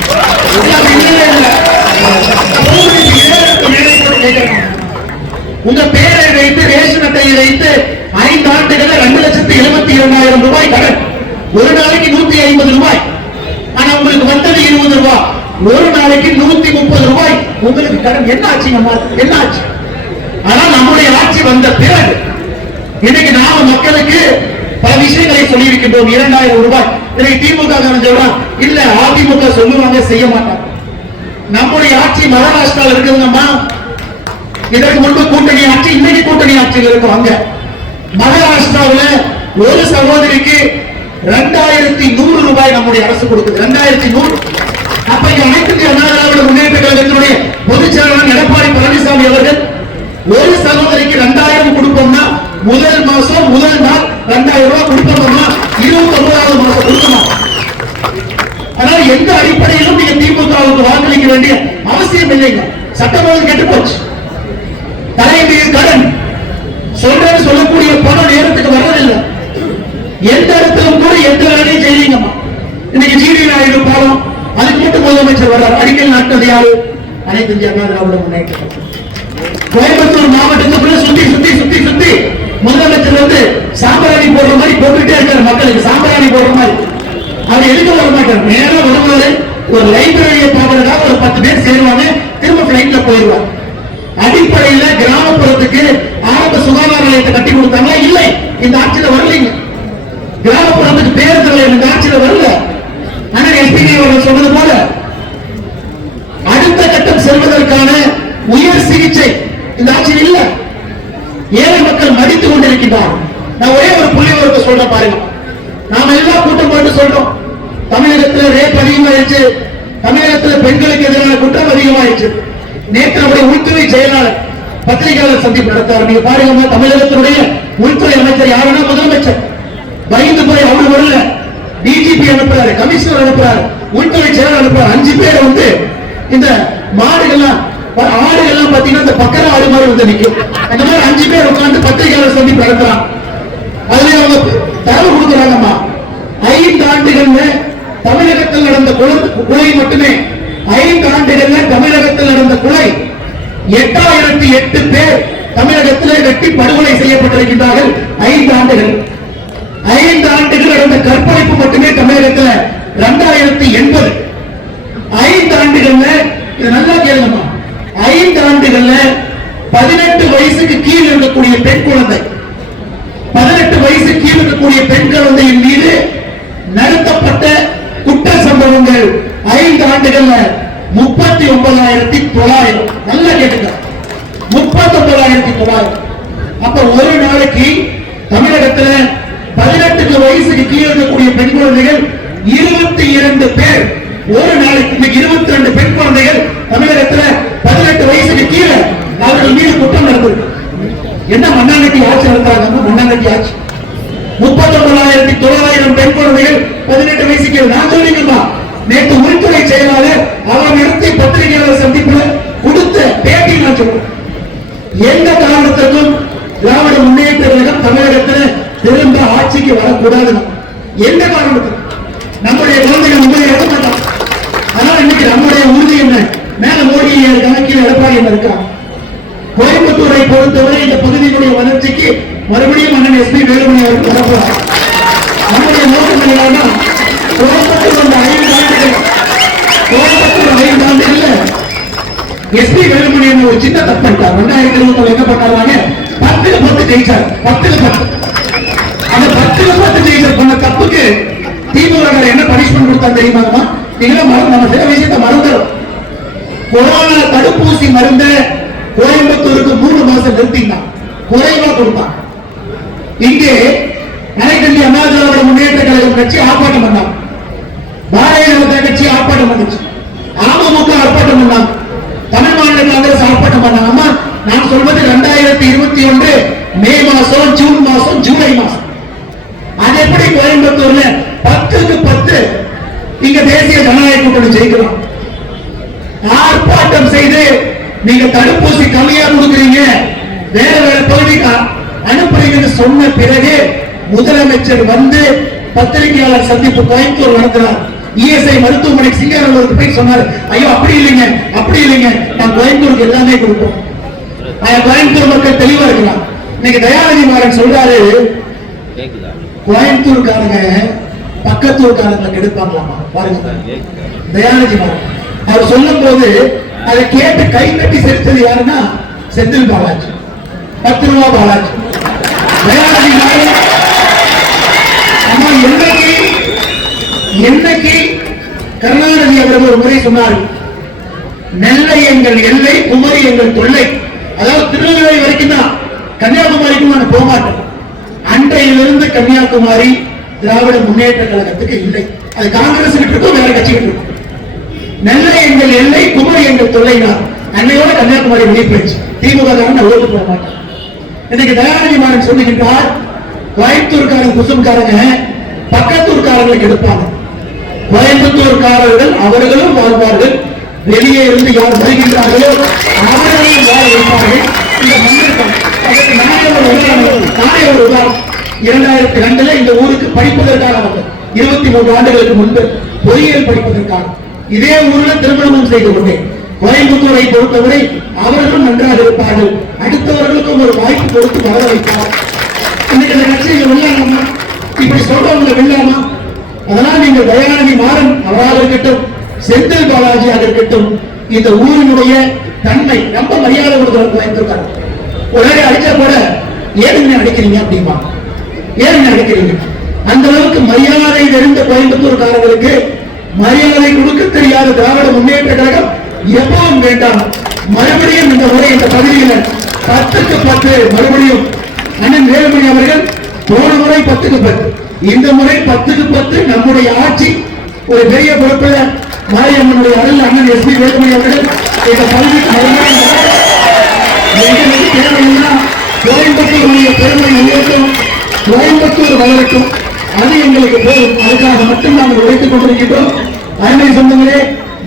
உங்க பேரை வைத்து ரேஷன் அட்டையை வைத்து 5 ஆண்டுகள் 2,72,000 ரூபாய் கடன், ஒரு நாளைக்கு 150 ரூபாய். ஆனா உங்களுக்கு வந்தது 20 ரூபாய், ஒரு நாளைக்கு 130 ரூபாய் உங்களுக்கு கடன். என்ன ஆச்சுங்க? என்ன ஆச்சு? ஆனா நம்முடைய ஆட்சி வந்த பிறகு இன்னைக்கு நாம மக்களுக்கு பல விஷயங்களை சொல்லி இருக்கின்றோம். 2,000 ரூபாய். இன்னைக்கு திமுக சொல்றான், இல்ல அதிமுக சொல்லுவாங்க, செய்ய மாட்டாங்க. நம்முடைய ஆட்சி மகாராஷ்டிராவில் இருக்குதுங்கம்மா. இதற்கு முன்பு கூட்டணி ஆட்சி, இன்னைக்கு கூட்டணி ஆட்சியில் இருக்கும். அங்க மகாராஷ்டிராவில் ஒரு சகோதரிக்கு 2,100 ரூபாய் நம்முடைய அரசு கொடுக்குது. 2,100. அப்ப அனைத்து அண்ணா திராவிட முன்னேற்ற கழகத்தினுடைய பொதுச் செயலாளர் எடப்பாடி பழனிசாமி அவர்கள் ஒரு சகோதரிக்கு 2,000 கொடுப்போம்னா முதல் மாசம் முதல் நாள் 2,000 ரூபாய் கொடுப்போம்னா 29வது மாசம் கொடுக்கணும். அதனால எந்த அடிப்படையிலும் நீங்க திமுகவுக்கு வாக்களிக்க வேண்டிய அவசியம் இல்லைங்க. சட்டம் ஒழுங்கு கெட்டு போச்சு. தலைமையின் கடன் சொல்றது சொல்லக்கூடிய பணம் நேரத்துக்கு வர்றதில்லை. எந்த இடத்திலும் கூட எந்த வேலையும் செய்யலீங்கம்மா. இன்னைக்கு ஜிடி நாயுடு பாலம், அதுக்கு மட்டும் முதலமைச்சர் வர்றார். அடிக்கல் நாட்டது யாரு? அனைத்து இந்திய அண்ணா திராவிட முன்னேற்ற கழகம். கோயம்புத்தூர் மாவட்டத்துக்குள்ள சுத்தி சுத்தி சுத்தி சுத்தி முதலமைச்சர் வந்து சாம்பிராணி போடுற மாதிரி போட்டுட்டே இருக்காரு. மக்களுக்கு சாம்பிராணி போடுற மாதிரி. அவர் எதுக்கு வர மாட்டார், நேரம் வருவாரு. ஒரு லைப்ரரியை பார்க்கறதுக்காக ஒரு 10 பேர் சேருவாங்க, திரும்ப பிளைட்ல போயிடுவார். அடிப்படையில கிராமப்புறத்துக்கு ஆரம்ப சுகாதார நிலையத்தை கட்டி கொடுத்தாங்க. இல்லை, இந்த ஆட்சியில வரலைங்க. கிராமப்புறத்துக்கு பேருந்து இந்த ஆட்சியில வரல. ஆனா எஸ்பிபி அவர்கள் சொன்னது போல அடுத்த கட்டம் செல்வதற்கான உயர் சிகிச்சை இந்த ஆட்சியில் இல்ல. ஏழை மக்கள் மடித்துக் கொண்டிருக்கின்றார். நான் ஒரே ஒரு புள்ளி ஒருத்த சொல்றேன் பாருங்க. நாம எல்லாம் கூட்டம் போட்டு சொல்றோம் தமிழகத்தில் ரேப் அதிகமாயிருச்சு, தமிழகத்தில் பெண்களுக்கு எதிரான குற்றம் அதிகமாயிருச்சு. நேற்று நம்முடைய உள்துறை செயலாளர் பத்திரிகையாளர் சந்திப்பு நடத்தார். நீங்க பாருங்க, தமிழகத்தினுடைய உள்துறை அமைச்சர் யாருன்னா முதலமைச்சர் பயந்து போய் அவரு வரல, டிஜிபி அனுப்புறாரு, கமிஷனர் அனுப்புறாரு, உள்துறை செயலாளர் அனுப்புறாரு. 5 பேர் வந்து இந்த மாடுகள்லாம் ஆடுகள்லாம் பாத்தீங்கன்னா இந்த பக்கர ஆடு மாதிரி வந்து நிற்கும். அந்த மாதிரி 5 பேர் உட்கார்ந்து பத்திரிகையாளர் சந்திப்பு நடத்துறான். அதுல அவங்க தரவு கொடுக்குறாங்கம்மா. 5 ஆண்டுகள்ல தமிழகத்தில் நடந்த கொலை மட்டுமே 5 ஆண்டுகள்ல தமிழகத்தில் நடந்த கொலை 8008 பேர் தமிழகத்தில் வெட்டி படுகொலை செய்யப்பட்டிருக்கின்றார்கள். 5 ஆண்டுகள் 5 ஆண்டுகள் நடந்த கற்பழிப்பு மட்டுமே தமிழகத்தில் 2080. 5 ஆண்டுகள்ல இது நல்லா கேளுங்கம்மா. 5 ஆண்டுகள்ல 18 வயசுக்கு கீழ் இருக்கக்கூடிய பெண் குழந்தை 18 வயசு கீழ் இருக்கக்கூடிய பெண் குழந்தையின் மீது நடத்தப்பட்ட குற்ற சம்பவங்கள் 5 ஆண்டுகள்ல 39,900. நல்லா கேட்டுக்க, 39,900. அப்ப ஒரு நாளைக்கு தமிழகத்துல 18 வயசுக்கு கீழே இருக்கக்கூடிய பெண் குழந்தைகள் 22 பேர். ஒரு நாளைக்கு 22 பெண் குழந்தைகள் தமிழகத்துல 18 வயசுக்கு கீழே அவர்கள் மீது குற்றம் நடந்திருக்கு. என்ன மண்ணாங்கட்டி ஆட்சி நடத்துறாங்க? மண்ணாங்கட்டி ஆட்சி. 39,900 பெண் குழந்தைகள் 18 வயசுக்கு. நான் சொல்லிக்கமா, நேற்று உள்துறை செயலாளர் அவர் நடத்திய பத்திரிகையாளர் சந்திப்பில் கொடுத்த பேட்டி நான் சொல்றேன். எந்த காரணத்துக்கும் திராவிட முன்னேற்ற கழகம் தமிழகத்தில் திரும்ப ஆட்சிக்கு வரக்கூடாது. எந்த காரணத்துக்கும் நம்முடைய குழந்தைகள் உண்மையை எழுத மாட்டாங்க. அதனால இன்னைக்கு நம்முடைய உறுதி என்ன? மேல மோடி இருக்காங்க, கீழே எடப்பாடி என்ன இருக்காங்க. கோயம்புத்தூரை பொறுத்தவரை இந்த பகுதியினுடைய வளர்ச்சிக்கு மறுபடியும் அண்ணன் எஸ்பி வேலுமணி அவருக்கு வரப்போறார். நம்முடைய நோக்கம் என்னன்னா, கோயம்புத்தூர் அந்த 5 ஆண்டுகள் எஸ்பி வேலுமணி ஒரு சின்ன தப்பு பண்ணிட்டார். 2020 என்ன பண்ணாங்க? 10-10 ஜெயிச்சார். 10-10 அந்த 10-10 ஜெயிச்சர் பண்ண தப்புக்கு திமுக என்ன பனிஷ்மெண்ட் கொடுத்தா தெரியுமா? நீங்களும் நம்ம சில விஷயத்தை மறந்துடும். கொரோனா தடுப்பூசி மருந்த கோயம்புத்தூருக்கு 3 மாசம் நிறுத்தினா குறைவா கொடுப்பாங்க. இங்கே அனைத்து இந்திய அண்ணா திராவிட முன்னேற்ற கழகம் கட்சி ஆர்ப்பாட்டம் பண்ணாங்க, பாரதிய ஜனதா கட்சி ஆர்ப்பாட்டம் பண்ணுச்சு, அமமுக ஆர்ப்பாட்டம் பண்ணாங்க, தமிழ் மாநில காங்கிரஸ் ஆர்ப்பாட்டம் பண்ணாங்க. நான் சொல்வது 2021 மே மாசம், ஜூன் மாசம், ஜூலை மாசம். அது எப்படி கோயம்புத்தூர்ல 10க்கு 10 இங்க தேசிய ஜனநாயக கூட்டணி ஜெயிக்கலாம்? ஆர்ப்பாட்டம் செய்து நீங்க தடுப்பூசி கம்மியா கொடுக்குறீங்க, வேற வேற பகுதிக்கு அனுப்புறீங்கன்னு சொன்ன பிறகு முதலமைச்சர் வந்து பத்திரிகையாளர் சந்திப்பு கோயம்புத்தூர் நடத்தினார். இஎஸ்ஐ மருத்துவமனை சிங்காரூருக்கு போய் சொன்னார், ஐயோ அப்படி இல்லைங்க, அப்படி இல்லைங்க, நான் கோயம்புத்தூருக்கு எல்லாமே கொடுப்போம். கோயம்புத்தூர் மக்கள் தெளிவா இருக்கலாம். இன்னைக்கு தயாநிதி மாறன் சொல்றாரு, கோயம்புத்தூர்காரங்க பக்கத்தூர்காரங்களை எடுப்பாங்களாமா. பாருங்க தயாநிதி மாறன் அவர் சொல்லும் போது அதை கேட்டு கை கட்டி செலுத்தது யாருன்னா செந்தில் பாலாஜி, 10 ரூபா பாலாஜி. தயாநிதி மாறன் என்னைக்கு கருணாநிதி அவர்கள் ஒரு முறை சொன்னார், நெல்லை எங்கள் எல்லை, குமரி எங்கள் தொல்லை. அதாவது திருநெல்வேலி வரைக்கும் தான், கன்னியாகுமரிக்கும் நான் போக மாட்டேன். அன்றையிலிருந்து கன்னியாகுமரி திராவிட முன்னேற்ற கழகத்துக்கு இல்லை. அது காங்கிரஸ் இருக்கும், வேற கட்சிகள் இருக்கும். நெல்லை எங்கள் எல்லை, குமரி எங்கள் தொல்லைனார். அன்னையோட கன்னியாகுமரி வெளியே போயிடுச்சு. திமுக நான் ஓட்டு போட மாட்டேன். இன்னைக்கு தயாநிதி மாறன் சொல்லுகின்றார், கோயம்புத்தூர்காரங்க குசும்காரங்க பக்கத்தூர்காரங்களுக்கு எடுப்பாங்க. கோயம்புத்தூர்காரர்கள் அவர்களும் வாழ்வார்கள், வெளியே இருந்து யார் வருகின்றார்களோ அவர்களையும் வாழ வைப்பார்கள். இந்த மண்ணிற்காக நானே ஒரு உதாரணம். 2002 இந்த ஊருக்கு படிப்பதற்காக வந்தேன். 23 ஆண்டுகளுக்கு முன்பு பொறியியல் படிப்பதற்காக இதே ஊர்ல திருமணமும் செய்து கொண்டேன். கோயம்புத்தூரை பொறுத்தவரை அவர்களும் நன்றாக இருப்பார்கள், அடுத்தவர்களுக்கும் ஒரு வாய்ப்பு கொடுத்து வளர வைப்பார். இன்னைக்கு இந்த கட்சியில் வெல்லாமா? இப்படி சொல்றவங்களை வெல்லாமா? அதனால் நீங்கள் தயாநிதி மாறன் அவராக இருக்கட்டும், செந்தில் பாலாஜியாக இருக்கட்டும், இந்த ஊரினுடைய தன்மை ரொம்ப மரியாதை கொடுத்து வாய்ந்திருக்காரு. உடனே அடிச்சா கூட ஏழுங்க அடிக்கிறீங்க அப்படிமா, ஏழுங்க அடிக்கிறீங்க. அந்த அளவுக்கு மரியாதை தெரிந்த கோயம்புத்தூர்காரர்களுக்கு மரியாதை கொடுக்க தெரியாத திராவிட முன்னேற்ற கழகம் எப்பவும் வேண்டாம். மறுபடியும் இந்த முறை இந்த பகுதியில் 10க்கு 10 மறுபடியும் அண்ணன் வேலுமணி அவர்கள் போன முறை 10க்கு 10, இந்த முறை 10க்கு 10 நம்முடைய ஆட்சி. ஒரு பெரிய பொறுப்பில் மாரியம்மனுடைய அருள் அண்ணன் எஸ்பி வேலுமணி அவர்கள் இந்த பகுதிக்கு தேவைன்னா கோயம்புத்தூருடைய பெருமை உயர்த்தும், கோயம்புத்தூர் வளரட்டும், அது எங்களுக்கு போதும். அதுக்காக மட்டும் நாங்கள் உழைத்துக் கொண்டிருக்கின்றோம். அருமை சொந்தங்களே,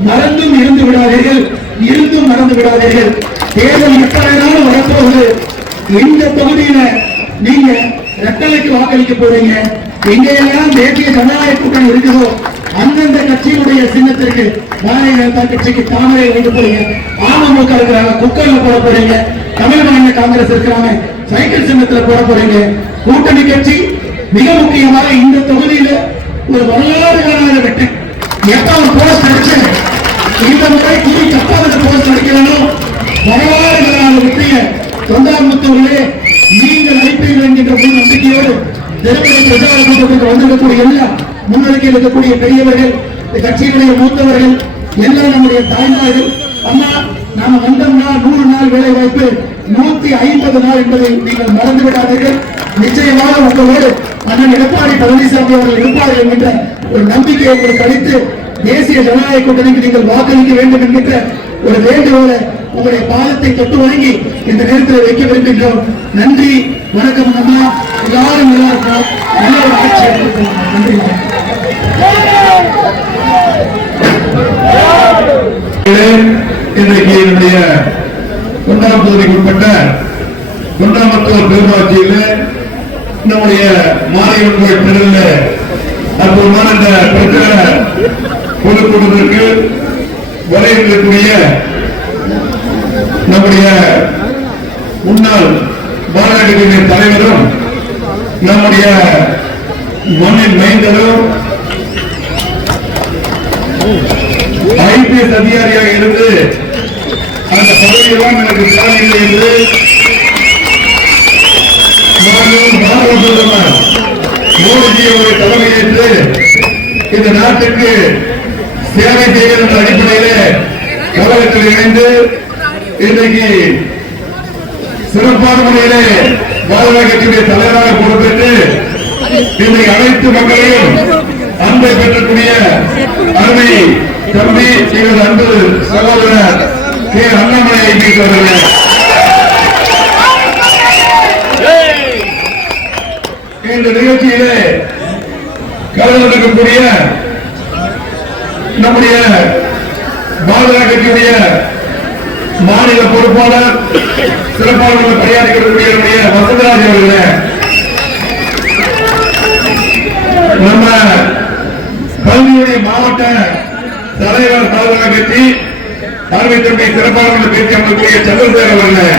மறந்தும் இருந்து விடாதீர்கள், இருந்தும் மறந்து விடாதீர்கள். தேர்தல் எத்தனைனாலும் வரப்போகுது. இந்த தொகுதியில நீங்க ரெட்டலைக்கு வாக்களிக்க போறீங்க. எங்கெல்லாம் தேசிய ஜனநாயக கூட்டணி இருக்குதோ அந்தந்த கட்சியினுடைய சின்னத்திற்கு பாரதிய ஜனதா கட்சிக்கு தாமரை வைக்க போறீங்க, அமமுக இருக்கிறாங்க குக்கர்ல போட போறீங்க, தமிழ் மாநில காங்கிரஸ் இருக்கிறாங்க சைக்கிள் சின்னத்துல போட போறீங்க. கூட்டணி கட்சி மிக முக்கியமாக இந்த தொகுதியில ஒரு வரலாறு காணாத வெற்றி. எப்ப ஒரு போஸ்ட் அடிச்சு இந்த முறை கூறி தப்பாவது போஸ்ட் அடிக்கணும், வரலாறு காணாத வெற்றிய தொண்டாமுத்தூரிலே நீங்கள் அளிப்பீர்கள் என்கின்ற முன் நம்பிக்கையோடு தெருமுறை பிரச்சார கூட்டத்துக்கு வந்திருக்கக்கூடிய எல்லாம் முன்னணியில் இருக்கக்கூடிய பெரியவர்கள், கட்சியினுடைய மூத்தவர்கள், எல்லாம் நம்முடைய தாய்மார்கள். அம்மா நாம வந்தோம்னா 100 நாள் வேலை வாய்ப்பு, 150 நாள் என்பதை நீங்கள் மறந்து விடாதீர்கள். நிச்சயமாக உங்களோடு அண்ணன் எடப்பாடி பழனிசாமி அவர்கள் இருப்பார்கள் என்கின்ற ஒரு நம்பிக்கையை உங்களுக்கு அளித்து தேசிய ஜனநாயக கூட்டணிக்கு நீங்கள் வாக்களிக்க வேண்டும் என்கின்ற ஒரு வேண்டுகோளை உங்களுடைய பாதத்தை தொட்டு வழங்கி இந்த நேரத்தில் வைக்க விரும்புகின்றோம். நன்றி, வணக்கம். அம்மா எல்லாரும் நல்லா இருக்கணும், நல்ல ஒரு ஆட்சி. நன்றி. இன்றைக்கு என்னுடைய 1ஆம் தொகுதிக்கு உட்பட்ட தொண்டாமுத்தூர் பேரூராட்சியில் நம்முடைய மாரியம்மன் திடலில் அற்புதமான இந்த பிரச்சார பொதுக்கூட்டத்திற்கு வர இருக்கக்கூடிய நம்முடைய முன்னாள் பாராளுமன்ற தலைவரும் நம்முடைய மண்ணின் மைந்தரும் ஐபிஎஸ் அதிகாரியாக இருந்து அந்த பதவியெல்லாம் எனக்கு தேவையில்லை என்று மோடிஜி அவருடைய தலைமையேற்று இந்த நாட்டுக்கு சேவை செய்கிற அடிப்படையில் கழகத்தில் இணைந்து இன்றைக்கு சிறப்பான முறையிலே பாரதிய கட்சியுடைய தலைவராக பொறுப்பேற்று இன்றைக்கு அனைத்து மக்களையும் அன்பை பெற்றக்கூடிய அருமை தம்பி எங்களது அன்பு சகோதரர் கே அண்ணாமலை ஐபிஎஸ் அவர்கள் இந்த நிகழ்ச்சியிலே கலந்து கொண்டிருக்கக்கூடிய நம்முடைய பாரதிய கட்சியுடைய மாநில பொறுப்பாளர் சிறப்பாக பணியாற்றிக்கூடிய வசந்தராஜ் அவர்களே, நம்ம கல்வியுடைய மாவட்ட தலைவர் பாரதிய கட்சி அருமை தம்பி சிறப்பாக பேசி அமர்க்கூடிய சந்திரசேகர் அவர்களே,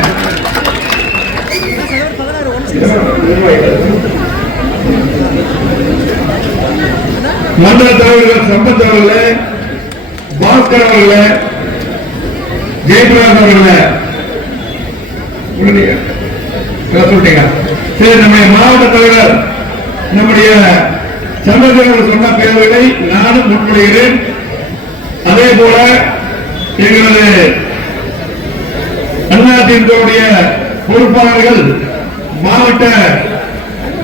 மண்டல தலைவர்கள் சம்பத் அவர்களே, பாஸ்கர் அவர்களே, ஜெயபிரகாஷ் அவர்களே, சொல்லிட்டீங்க. சரி, நம்முடைய மாவட்ட தலைவர் நம்முடைய சந்திரசேகர் சொன்ன பேர்களை நானும் முன்மொழிகிறேன். அதே போல எங்களது அதிமுகவுடைய பொறுப்பாளர்கள் மாவட்ட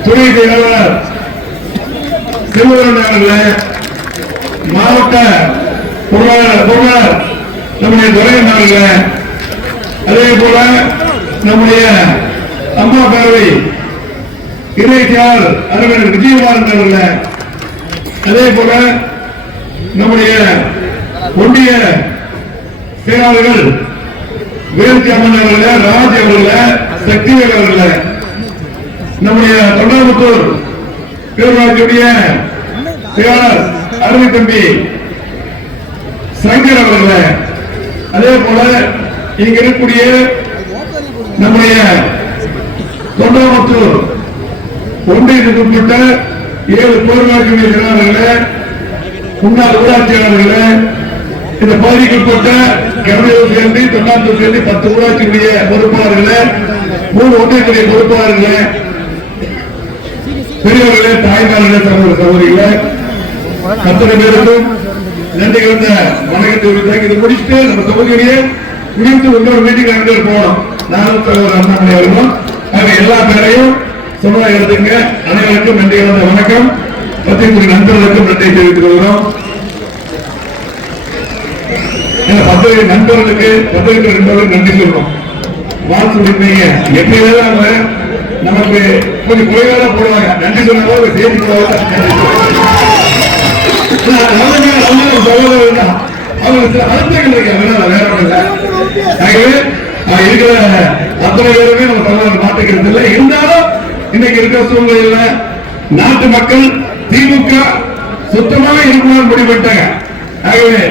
துணை செயலாளர் சிவகரன் அவர்கள், மாவட்ட பொருளாளர் நம்முடைய துரையன் அவர்கள், அதே போல நம்முடைய அம்மா பேரவை இணையர் அறிஞர் விஜயகுமாரன் அவர்கள், அதே போல நம்முடைய ஒன்றிய செயலாளர்கள் வேல்சி அம்மன் அவர்கள், ராஜ் அவர்கள், சக்திவேல் அவர்கள், நம்முடைய தொண்டாமுத்தூர் பேரூராட்சியுடைய செயலாளர் அருமை தம்பி சங்கர் அவர்கள், அதே போல இங்க இருக்கக்கூடிய நம்முடைய தொண்டாமுத்தூர் ஒன்றியத்துக்கு உட்பட்ட 7 பேரூராட்சியுடைய செயலாளர்கள், முன்னாள் ஊராட்சியாளர்கள், இந்த பகுதிக்கு உட்பட்ட கருணையூர் சேர்ந்து தொண்டாமுத்தூர் சேர்ந்து 10 ஊராட்சியுடைய பொறுப்பாளர்கள், 3 ஒன்றியத்துடைய பொறுப்பாளர்கள், பெரியவர்களே, தாய்மார்களே, சகோதர சகோதரிகளே, அத்தனை பேருக்கும் நன்றி கலந்த வணக்கத்தை உரித்தாக்கி இதை முடிச்சுட்டு நம்ம தொகுதியுடைய முடித்து இன்னொரு மீட்டிங் நடந்து போகணும். நானும் தலைவர் அண்ணாமலை அவர்களும் எல்லா பேரையும் சும்மா எடுத்துங்க. அனைவருக்கும் நன்றி கலந்த வணக்கம். பத்திரிகை நண்பர்களுக்கும் நன்றி தெரிவித்துக் கொள்கிறோம். பத்திரிகை நண்பர்களுக்கு பத்திரிகை நண்பர்களுக்கு நன்றி சொல்லணும். வாழ்த்து உரிமைய எப்படி வேலை நமக்கு கொஞ்சம் குறைவாக போடுவாங்க. நன்றி சொன்ன செய்தி போடுவாங்க. அவங்களுக்கு சில அர்த்தங்கள் இருக்கு. அதனால வேற ஒன்றும் இல்லை. இருக்கிற அத்தனை பேருமே நம்ம தமிழ்நாடு மாற்றுக்கிறது இல்லை. இருந்தாலும் இன்னைக்கு இருக்கிற சூழ்நிலையில நாட்டு மக்கள் திமுக சுத்தமாக இருக்கணும்னு முடிவிட்டாங்க. ஆகவே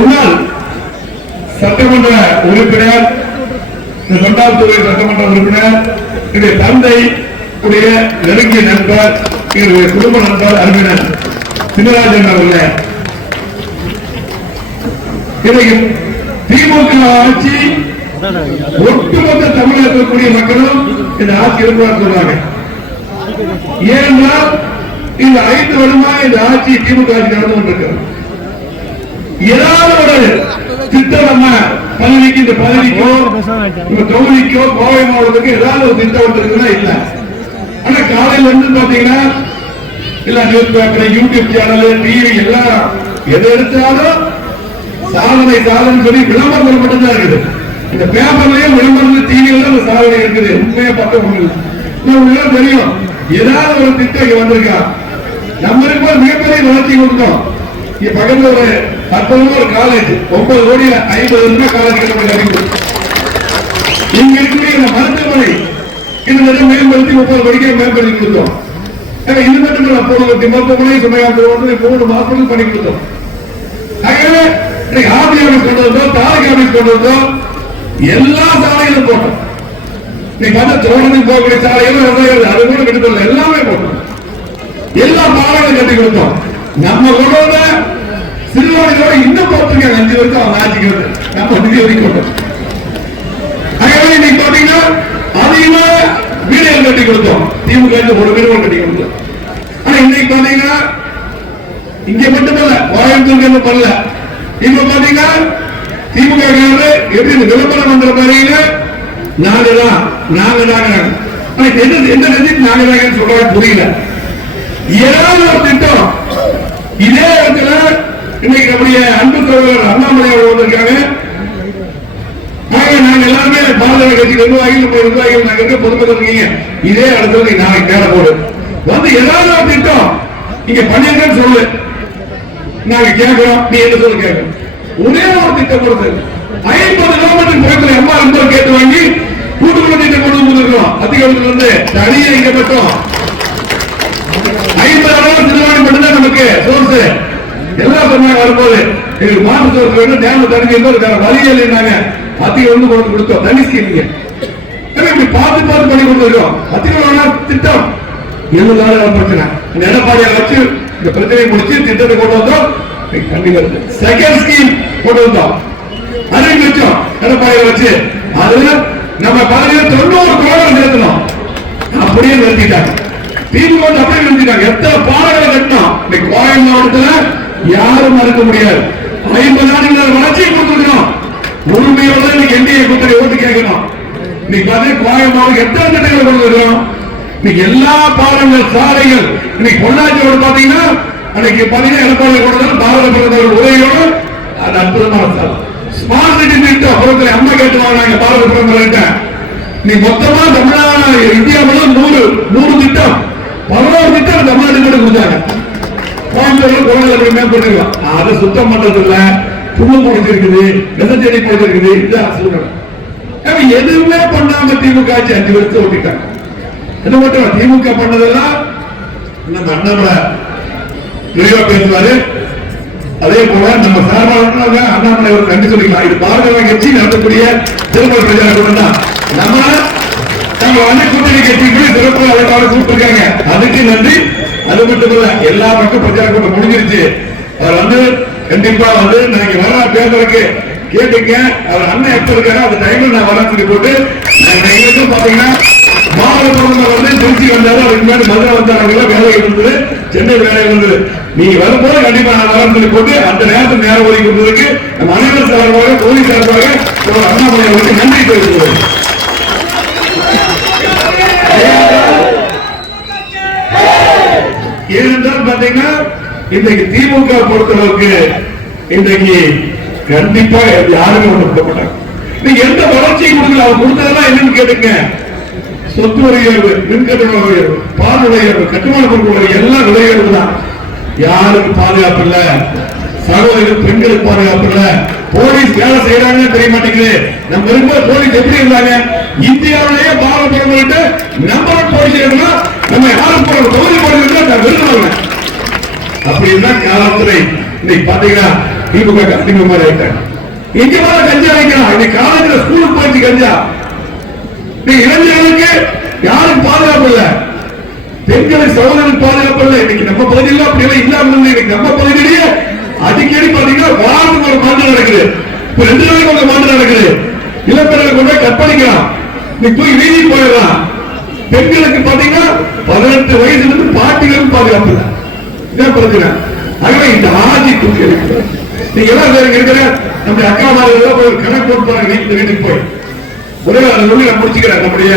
முன்னாள் சட்டமன்ற உறுப்பினர், இரண்டாம் துறை சட்டமன்ற உறுப்பினர், என்னுடைய தந்தை உடைய நெருங்கிய நண்பர், என்னுடைய குடும்ப நண்பர் அறிஞர் சிவராஜன் அவர்களே, இன்னைக்கு திமுக ஆட்சி ஒட்டுமொத்த தமிழக இருக்கக்கூடிய மக்களும் இந்த ஆட்சி இருப்பார் சொல்றாங்க. ஏனென்றால் இந்த 5 வருடமாக இந்த ஆட்சி திமுக ஆட்சி நடந்து கொண்டிருக்கிறது. ஏதாவது ஒரு திட்டம் நம்ம பதவிக்கு இந்த பதவிக்கோ தொகுதிக்கோ கோவை மாவட்டத்துக்கு ஏதாவது ஒரு திட்டம் இருக்குன்னா இல்ல. ஆனா காலையில இருந்து பாத்தீங்கன்னா இல்ல news paper, YouTube channel, TV எல்லாம் எதை எடுத்தாலும் சாதனை சாதனை சொல்லி விளம்பரங்கள் மட்டும்தான் இருக்குது. இந்த பேப்பர்லயும் விளம்பரங்கள் டிவியில சாதனை இருக்குது. உண்மையை பார்க்க முடியல. தெரியும் ஏதாவது ஒரு திட்டம் வந்திருக்கா. நம்ம இருக்கும்போது மிகப்பெரிய வளர்ச்சி கொடுத்தோம். இங்க பக்கத்துல ஒரு 10 காலேஜ் 9 கோடி 50 ரூபாய் காலேஜ் கட்டப்பட்ட இங்க இருக்கக்கூடிய இந்த மருத்துவமனை கிட்டத்தட்ட மேம்படுத்தி 30 கோடிக்கே மேம்படுத்தி கொடுத்தோம். இது மட்டும் இல்ல, போடுவதற்கு மருத்துவமனை சுமையாற்ற 3 மாசத்துக்கு பண்ணி கொடுத்தோம். ஆகவே ஆபி ஆபீஸ் கொண்டு வந்தோம், தாலுகா ஆபீஸ் கொண்டு வந்தோம், எல்லா சாலைகளும் போட்டோம். தோட்டத்துக்கு போகக்கூடிய சாலைகளும் அது கூட விடுதலை எல்லாமே போட்டோம். எல்லா பாலங்களும் கட்டி கொடுத்தோம். நம்ம கொண்டு வந்த சிறுவாணியோட இன்னும் போட்டிருக்காங்க 5 வருஷம் அவங்க ஆட்சிக்கிறது நம்ம நிதி ஒதுக்கி. ஆகவே இன்னைக்கு பாத்தீங்கன்னா அதிகமா வீடுகள் கட்டி கொடுத்தோம். திமுக ஒரு வீடு கட்டி கொடுத்தோம். ஆனா இன்னைக்கு பாத்தீங்கன்னா இங்க மட்டுமல்ல, கோயம்புத்தூர் பண்ணல. இப்ப பாத்தீங்கன்னா திமுக எப்படி விளம்பரம் பண்ற மாதிரியில நாங்க சொல்ற புரியல. ஏதாவது ஒரு திட்டம் இதே இடத்துல இன்னைக்கு நம்முடைய அன்பு சகோதரர் அண்ணாமலை அவர்கள் வந்திருக்காங்க. நாங்க எல்லாருமே பாரதிய கட்சி நிர்வாகிகள் நாங்க பொதுமக்கள் இருக்கீங்க. இதே இடத்துல நாளைக்கு தேட போடு வந்து ஏதாவது ஒரு திட்டம் இங்க பண்ணிருக்கேன்னு சொல்லு, நாங்க கேட்கிறோம். நீ என்ன சொல்ல கேட்கிறோம். ஒரே ஒரு திட்டம் கொடுத்து 50 கிலோமீட்டர் பக்கத்தில் அம்மா ரொம்ப கேட்டு வாங்கி கூட்டுக்குள்ள திட்டம் கொண்டு வந்துருக்கோம். அதிகாரத்துல இருந்து தனியே இங்க மட்டும் 50 சிறுவாணி மட்டும்தான் நமக்கு சோர்ஸ். எல்லாம் சொன்னாங்க வரும்போது எங்களுக்கு மாற்று சோர்ஸ் வேணும், டேம் தண்ணி வழியில் இருந்தாங்க. அதிகம் வந்து கொண்டு கொடுத்தோம். தண்ணி ஸ்கீமிங்க இப்படி பார்த்து பண்ணி கொடுத்துருக்கோம். அதிகம் திட்டம் எதுனாலும் பிரச்சனை. இந்த எடப்பாடியை வச்சு இந்த பிரச்சனையை முடிச்சு திட்டத்தை கொண்டு வந்தோம். செகண்ட் ஸ்கீம் கொண்டு வந்தோம். அறிவிச்சோம் எடப்பாடியை வச்சு. அதுல நம்ம பதவியில் 90 கோடி நிறுத்தணும். அப்படியே நிறுத்திட்டாங்க. திமுக அப்படியே நிறுத்திட்டாங்க. எத்தனை பாடங்களை கட்டணும். இன்னைக்கு கோவை மாவட்டத்துல யாரும் மறுக்க முடியாது. 50 ஆண்டுகள் வளர்ச்சியை கொடுத்துருக்கணும். உரிமையோட இன்னைக்கு என்டிஏ கூட்டணி ஓட்டு கேட்கணும். இன்னைக்கு பாத்தீங்கன்னா கோவை மாவட்டம் எத்தனை திட்டங்களை கொண்டு வருகிறோம். இன்னைக்கு எல்லா பாலங்கள், சாலைகள் இன்னைக்கு பொள்ளாச்சியோடு பாத்தீங்கன்னா அன்னைக்கு பாத்தீங்கன்னா எடப்பாடி கொண்டு பாரத பிரதமர் உதவியோடு அது அற்புதமான சாலை. ஸ்மார்ட் சிட்டி திட்டம் பொருட்களை அம்மா கேட்டு வாங்கினாங்க பாரத பிரதமர். நீ மொத்தமா தமிழ்நாடு இந்தியா முழுவதும் 100 திட்டம் 11 திட்டம் தமிழ்நாடு கொடுத்தாங்க. கோயம்புத்தூர் மேம்படுத்திருக்கோம். அதை சுத்தம் பண்றது இல்ல, புண்ணு முடிச்சிருக்குது, நெசச்செடி முடிச்சிருக்குது. இதுதான் சூழ்நிலை. எதுவுமே பண்ணாம திமுக ஆட்சி 5 வருஷம் ஓட்டிட்டாங்க. என்ன மட்டும் திமுக பண்ணதெல்லாம் நம்ம அண்ணாமலை விரிவா பேசுவாரு. அதே போல நம்ம சார்பாக அண்ணாமலை ஒரு கண்டு சொல்லிக்கலாம். இது பாரதிய கட்சி நடத்தக்கூடிய திருமண பிரச்சார கூட்டம் தான். நம்ம கூட்டணி கட்சிக்கு சிறப்பு அழைப்பாளர் கூப்பிட்டுருக்காங்க. அதுக்கு நன்றி. அது மட்டும் இல்ல, எல்லா பக்கம் பிரச்சார கூட்டம் முடிஞ்சிருச்சு. அவர் வந்து கண்டிப்பா வந்து நீங்க வர பேசுறதுக்கு கேட்டுங்க. அவர் அண்ணன் எப்ப இருக்காரோ அந்த டைம்ல நான் வரேன் சொல்லி போட்டு எங்களுக்கும் பாத்தீங்கன்னா பாரத பிரதமர் வந்து திருச்சி வந்தாரு, அதுக்கு முன்னாடி மதுரை வந்தாங்க, வேலை இருந்தது, சென்னை வேலை இருந்தது. நீங்க வரும்போது கண்டிப்பா நான் வரேன்னு சொல்லி போட்டு அந்த நேரத்தில் நேரம் ஒதுக்கி கொடுத்ததுக்கு நம்ம அனைவர் சார்பாக, போலீஸ் சார்பாக அண்ணாமலை அவர்களுக்கு நன்றி தெரிவித்துள்ளது. ஏனென்றால் பாத்தீங்கன்னா இன்றைக்கு திமுக பொறுத்தளவுக்கு இன்றைக்கு கண்டிப்பா யாருமே ஒண்ணு கொடுக்க மாட்டாங்க. நீங்க எந்த வளர்ச்சியை கொடுக்கல, அவர் கொடுத்ததெல்லாம் என்னன்னு கேட்டுங்க. சொத்து வரி உயர்வு, மின்கட்டண உயர்வு, பால் விலை உயர்வு, கட்டுமான பொருட்கள் எல்லாம் விலை உயர்வு தான். யாருக்கு பாதுகாப்பு இல்ல, சகோதரர்கள் பெண்களுக்கு பாதுகாப்பு இல்ல, போலீஸ் வேலை செய்யறாங்கன்னு தெரிய மாட்டேங்குது. நம்ம இருக்கும்போது போலீஸ் எப்படி இருந்தாங்க? இந்தியாவிலேயே பாரம்பரியம் நம்பர் போலீஸ் நம்ம யாரும் போற தொகுதி போலீஸ் விருதுவாங்க. அப்படி இருந்தா காவல்துறை இன்னைக்கு பாத்தீங்கன்னா திமுக அதிகமா மாதிரி ஆயிட்டாங்க. எங்க மேல கஞ்சா வைக்கலாம், இன்னைக்கு காலேஜ்ல ஸ்கூலுக்கு போயிடுச்சு கஞ்சா. இளைஞர்களுக்கு யாரும் பாதுகாப்பு இல்ல, பெண்களுக்கு சகோதரர்களுக்கு பாதுகாப்பு இல்லை. இன்னைக்கு நம்ம பகுதியில் அப்படி எல்லாம் இல்லாம இன்னைக்கு நம்ம பகுதியிலேயே அடிக்கடி பாத்தீங்கன்னா வாரத்துக்கு ஒரு மாற்றம் நடக்குது. இப்ப 2 நாளைக்கு ஒரு மாற்றம் நடக்குது. இளம்பெண்களை கொண்டு கற்பழிக்கலாம், நீ போய் வீதி போயிடலாம். பெண்களுக்கு பாத்தீங்கன்னா 18 வயசுல இருந்து பாட்டிகளும் பாதுகாப்பு இல்லை. இதான் பிரச்சனை. ஆகவே இந்த ஆட்சி தூக்கி இருக்கு. நீங்க எல்லாம் இருக்கிற நம்முடைய அக்கா மாதிரி கணக்கு போட்டு போறாங்க வீட்டுக்கு போய். ஒரே சொல்லி நான் முடிச்சுக்கிறேன். நம்முடைய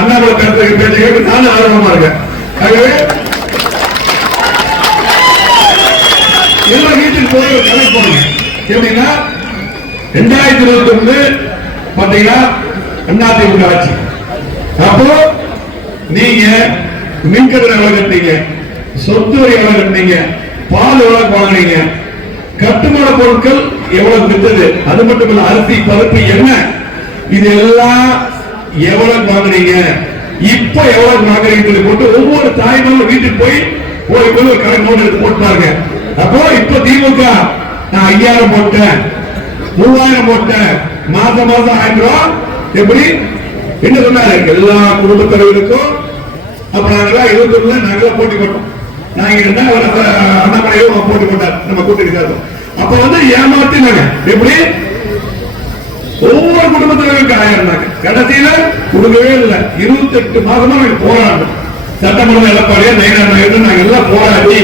அண்ணாமலை பேச கேட்டு நானும் ஆர்வமா இருக்கேன். ஆகவே எல்லா வீட்டுக்கு போய் கணக்கு போடுங்க. எப்படின்னா 2021 பாத்தீங்கன்னா அதிமுக ஆட்சி. அப்போ நீங்க மின்கட்டணம் எவ்வளவு கட்டினீங்க, சொத்து வரி எவ்வளவு கட்டினீங்க, பால் எவ்வளவு வாங்கினீங்க, கட்டுமான பொருட்கள் எவ்வளவு வித்தது, அது மட்டும் இல்ல அரிசி பருப்பு எண்ணெய் இதெல்லாம் எவ்வளவு வாங்குறீங்க, இப்ப எவ்வளவு வாங்குறீங்கன்னு போட்டு ஒவ்வொரு தாய்மாரும் வீட்டுக்கு போய் ஒரு கணக்கு நோட்டு எடுத்து போட்டுப்பாருங்க. அப்போ இப்ப திமுக நான் 5000 போட்டேன், 3000 போட்டேன், மாசம் 1000 ரூபாய். எப்படி என்ன சொன்னாரு? எல்லா குடும்ப தலைவருக்கும் அப்ப நாங்கெல்லாம் 21 நாங்கெல்லாம் போட்டி போட்டோம். நாங்க அண்ணாமலையும் போட்டி போட்டார் நம்ம கூட்டணி. அப்ப ஏமாத்தினாங்க. எப்படி ஒவ்வொரு குடும்பத்தினருக்கு 1000 கடைசியில கொடுக்கவே இல்லை. 28 மாசமா நாங்க போராடணும். சட்டமன்ற எடப்பாடியா நயனார் நாங்க எல்லாம் போராடி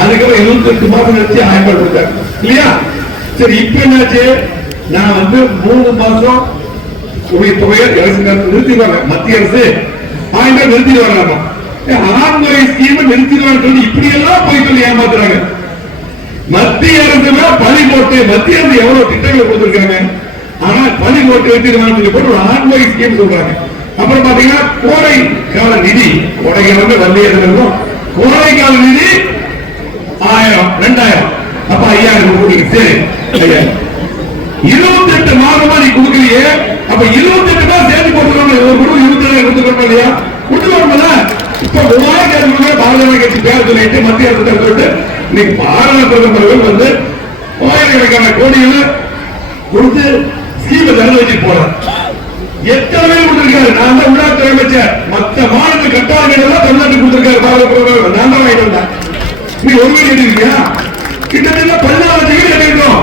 அதுக்கப்புறம் 28 மாசம் வச்சு 1000 ரூபாய் கொடுத்தாங்க இல்லையா? சரி, இப்ப என்னாச்சு? நான் 3 மாசம் தொகையை நிறுத்திடுவாங்க. மத்திய அரசு 1000 ரூபாய் நிறுத்திடுவாங்க. ஆண்மை ஸ்கீம் நிறுத்திடுவாங்க சொல்லி இப்படி எல்லாம் போய் சொல்லி ஏமாத்துறாங்க. மத்திய அரசு பணி போட்டு மத்திய அரசு எவ்வளவு திட்டங்கள் கொடுத்திருக்காங்க, ஆனா பணி போட்டு நிறுத்திடுவாங்க போட்டு ஒரு ஆண்மை ஸ்கீம் சொல்றாங்க. அப்புறம் பாத்தீங்கன்னா கோடை கால நிதி, கோடைக்கால வள்ளியது இருக்கும், கோடை கால நிதி 1000 2000 அப்ப 5000 கொடுக்குறீங்க. சரி, 28 மாதமா நீ கொடுக்குறீங்க. அப்ப 28 மாதம் சேர்த்து போட்டுருவாங்க. ஒரு குழு 27 கொடுத்துருக்கோம் இல்லையா? கொடுத்துருவாங்கல்ல. இப்ப 3000 பாரதிய கட்சி பேர் சொல்லிட்டு மத்திய அரசு சொல்லிட்டு இன்னைக்கு பாரத பிரதமர்கள் 1000கணக்கான கோடிகளை கொடுத்து ஸ்கீமை தர வச்சு போறார். எத்தனை பேர் கொடுத்திருக்காரு? நான் தான் உள்ளாட்சி அமைச்சர். மற்ற மாநில கட்டாளங்கள் தமிழ்நாட்டுக்கு கொடுத்திருக்காரு பாரத பிரதமர். நான் தான் வாங்கிட்டு வந்தேன். நீ ஒரு வீடு எடுக்கிறீங்க, கிட்டத்தட்ட 14 வீடு கட்டிருக்கோம்.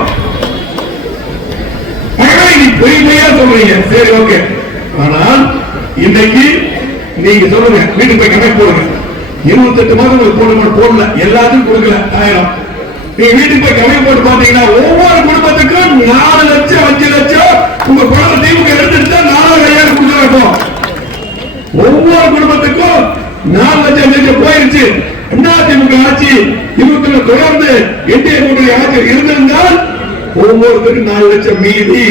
நீ பொய்மையா சொல்றீங்க. சரி, ஓகே. ஆனால் இன்னைக்கு நீங்க சொல்லுங்க, வீட்டுக்கு போய் கணக்கு போடுங்க. 28 மாதம் போடல, எல்லாத்துக்கும் கொடுக்கல 1000. நீங்க வீட்டுக்கு போய் கணக்கு போட்டு பாத்தீங்கன்னா ஒவ்வொரு குடும்பத்துக்கும் 4 லட்சம் 5 லட்சம் உங்க குழந்தை திமுக எடுத்துட்டா 4000 கொடுக்கணும். ஒவ்வொரு குடும்பத்துக்கும் 4 லட்சம் 5 லட்சம் போயிருச்சு. அதிமுக ஆட்சி இவங்க தொடர்ந்து என்டிஏ கூட்டணி ஆட்சி இருந்திருந்தால் ஒவ்வொருத்தருக்கும் 4 லட்சம் மீதி.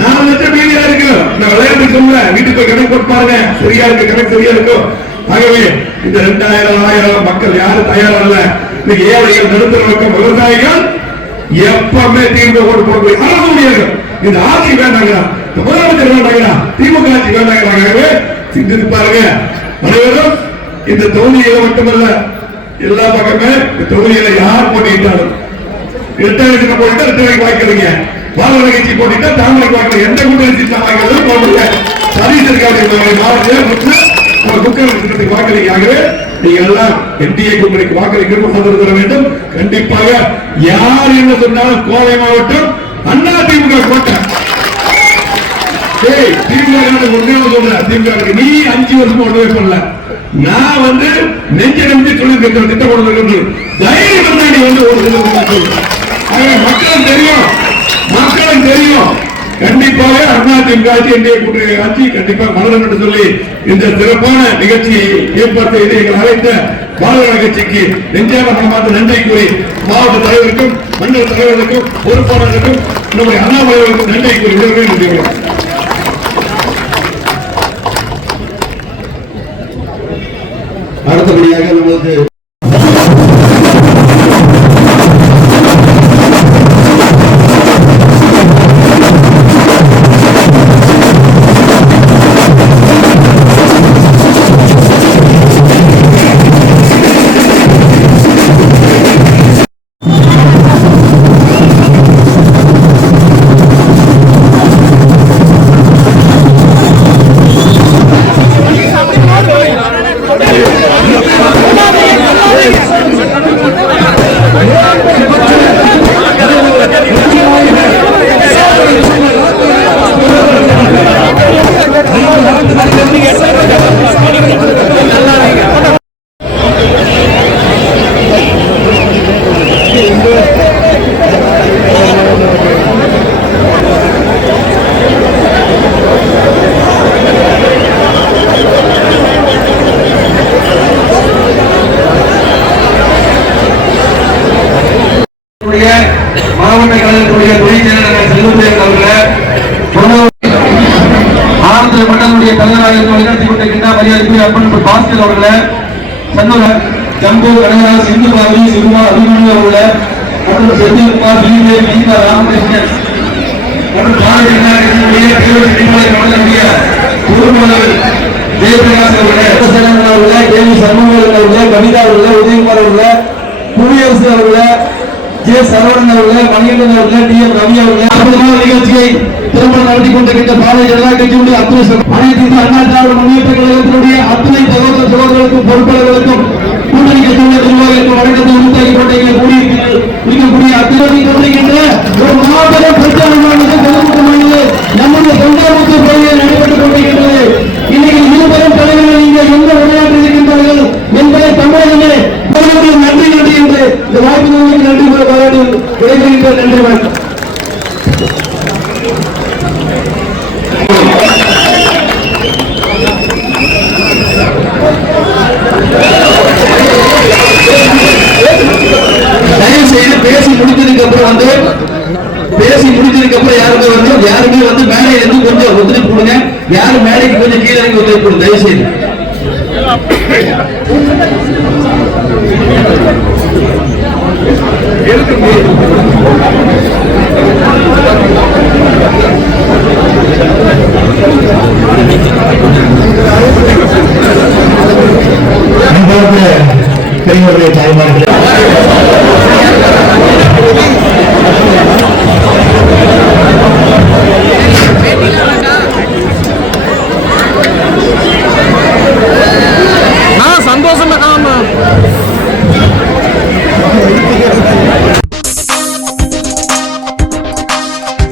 4 லட்சம் மீதியா இருக்கு. நான் விளையாட்டு சொல்ல, வீட்டுக்கு போய் கணக்கு போட்டு பாருங்க, சரியா இருக்கு, கணக்கு சரியா இருக்கும். ஆகவே இந்த 2000 1000 மக்கள் யாரும் தயாரா இல்ல. இன்னைக்கு ஏழைகள், நடுத்தர மக்கள், விவசாயிகள் எப்பவுமே தீர்வு ஓட்டு போட முடியாது. இந்த ஆட்சி வேண்டாங்க, முதலமைச்சர் வேண்டாங்க, திமுக ஆட்சி வேண்டாங்க. ஆகவே சிந்தித்து பாருங்க. அனைவரும் இந்த தொகுதியில மட்டுமல்ல எல்லா பக்கமே இந்த தொகுதியில யார் போட்டிட்டாலும் இரட்டை போயிட்டா இரட்டை வாய்க்கிறீங்க, பாரத கட்சி போட்டிட்டா தாமரை வாய்க்கிறீங்க. எந்த கூட்டணி வாய்க்கிறது போக முடியாது. வாக்களிக்க. ஆகவே நீங்க எல்லாம் என்டிஏ கூட்டணிக்கு வாக்களிக்க தர வேண்டும். கண்டிப்பாக யார் என்ன சொன்னாலும் கோவை மாவட்டம் அதிமுக கோட்டை. திமுக சொல்றேன், திமுக நீ 5 வருஷம் ஒன்றுமே பண்ணல. நான் வந்து நெஞ்ச நம்பி சொல்லியிருக்கேன் திட்டம் கொடுத்து தைரியம் வந்தா நீ வந்து ஒரு மக்களும் தெரியும், மக்களும் தெரியும். கண்டிப்பாக அதிமுக ஆட்சி என்டிஏ கூட்டணி ஆட்சி கண்டிப்பாக மலரும் என்று சொல்லி இந்த சிறப்பான நிகழ்ச்சியை ஏற்பாடு செய்து எங்கள் அழைத்த பாரத கட்சிக்கு நெஞ்சாக மனமார்ந்த நன்றி கூறி மாவட்ட தலைவருக்கும் மண்டல தலைவர்களுக்கும் பொறுப்பாளர்களுக்கும் நம்முடைய அண்ணாமலைகளுக்கும் நன்றி கூறி நன்றி. அடுத்தபடியாக நமக்கு மாவட்ட கழகத்துடைய துணை செயலாளர் செல்வத்தேவன் அவர்கள், ஆனந்த மண்டலுடைய தலைவராக வழிநடத்தி கொண்டிருக்கின்ற மரியாதைக்குரிய அப்பன் பாஸ்கர் அவர்கள், சண்முகர் ஜம்பு கனகராஜ் இந்து பாரதி சிறுமா அபிமன்யு அவர்கள் மற்றும் செந்தில்குமார் பிலிவே கீதா ராமகிருஷ்ணன் மற்றும் பாரதிய பொறுப்பாளர் ஜெயபிரகாஷ் அவர்கள், கே வி சண்முகன் அவர்கள், கவிதா அவர்கள், உதயகுமார் அவர்கள், குடியரசு அவர்கள், ஜே சரவணன் அவர்கள், மணிகண்டன் அவர்கள், டி எம் ரவி அவர்கள் நிகழ்ச்சியை திரும்ப நடத்தி கொண்டிருக்கின்ற பாரதிய ஜனதா கட்சியுடைய அனைத்து அண்ணா திராவிட முன்னேற்ற கழகத்தினுடைய அத்தனை சகோதர சகோதரர்களுக்கும் பொறுப்பாளர்களுக்கும் கூட்டணி கட்சியுடைய நிர்வாகிகளுக்கும் வழக்கத்தை உறுத்தாக்கி கொண்டிருக்கிற இருக்கக்கூடிய அத்தனை கொண்டிருக்கின்ற ஒரு மாபெரும் பிரச்சாரமானது பொதுமட்டமானது நம்முடைய தொண்டாமுத்தூர் பகுதியில் நடைபெற்றுக் கொண்டிருக்கின்றது. இன்னைக்கு இருபெரும் தலைவர்கள் இங்கே எந்த உரையாற்றி இருக்கின்றார்கள் என்பதை தமிழகமே நன்றி நன்றி என்று இந்த வாய்ப்பு நன்றி பாராட்டி விடைபெறுகின்ற நன்றி வணக்கம். தயவு செய்து பேசி முடித்ததுக்கு அப்புறம் யாருமே வந்து மேடையில இருந்து கொஞ்சம் ஒத்துழைப்பு கொடுங்க. யாரும் மேடைக்கு கொஞ்சம் கீழே இறங்கி ஒத்துழைப்பு கொடுங்க தயவு செய்து. பெரியவர்களுடைய தாய்மார்களே,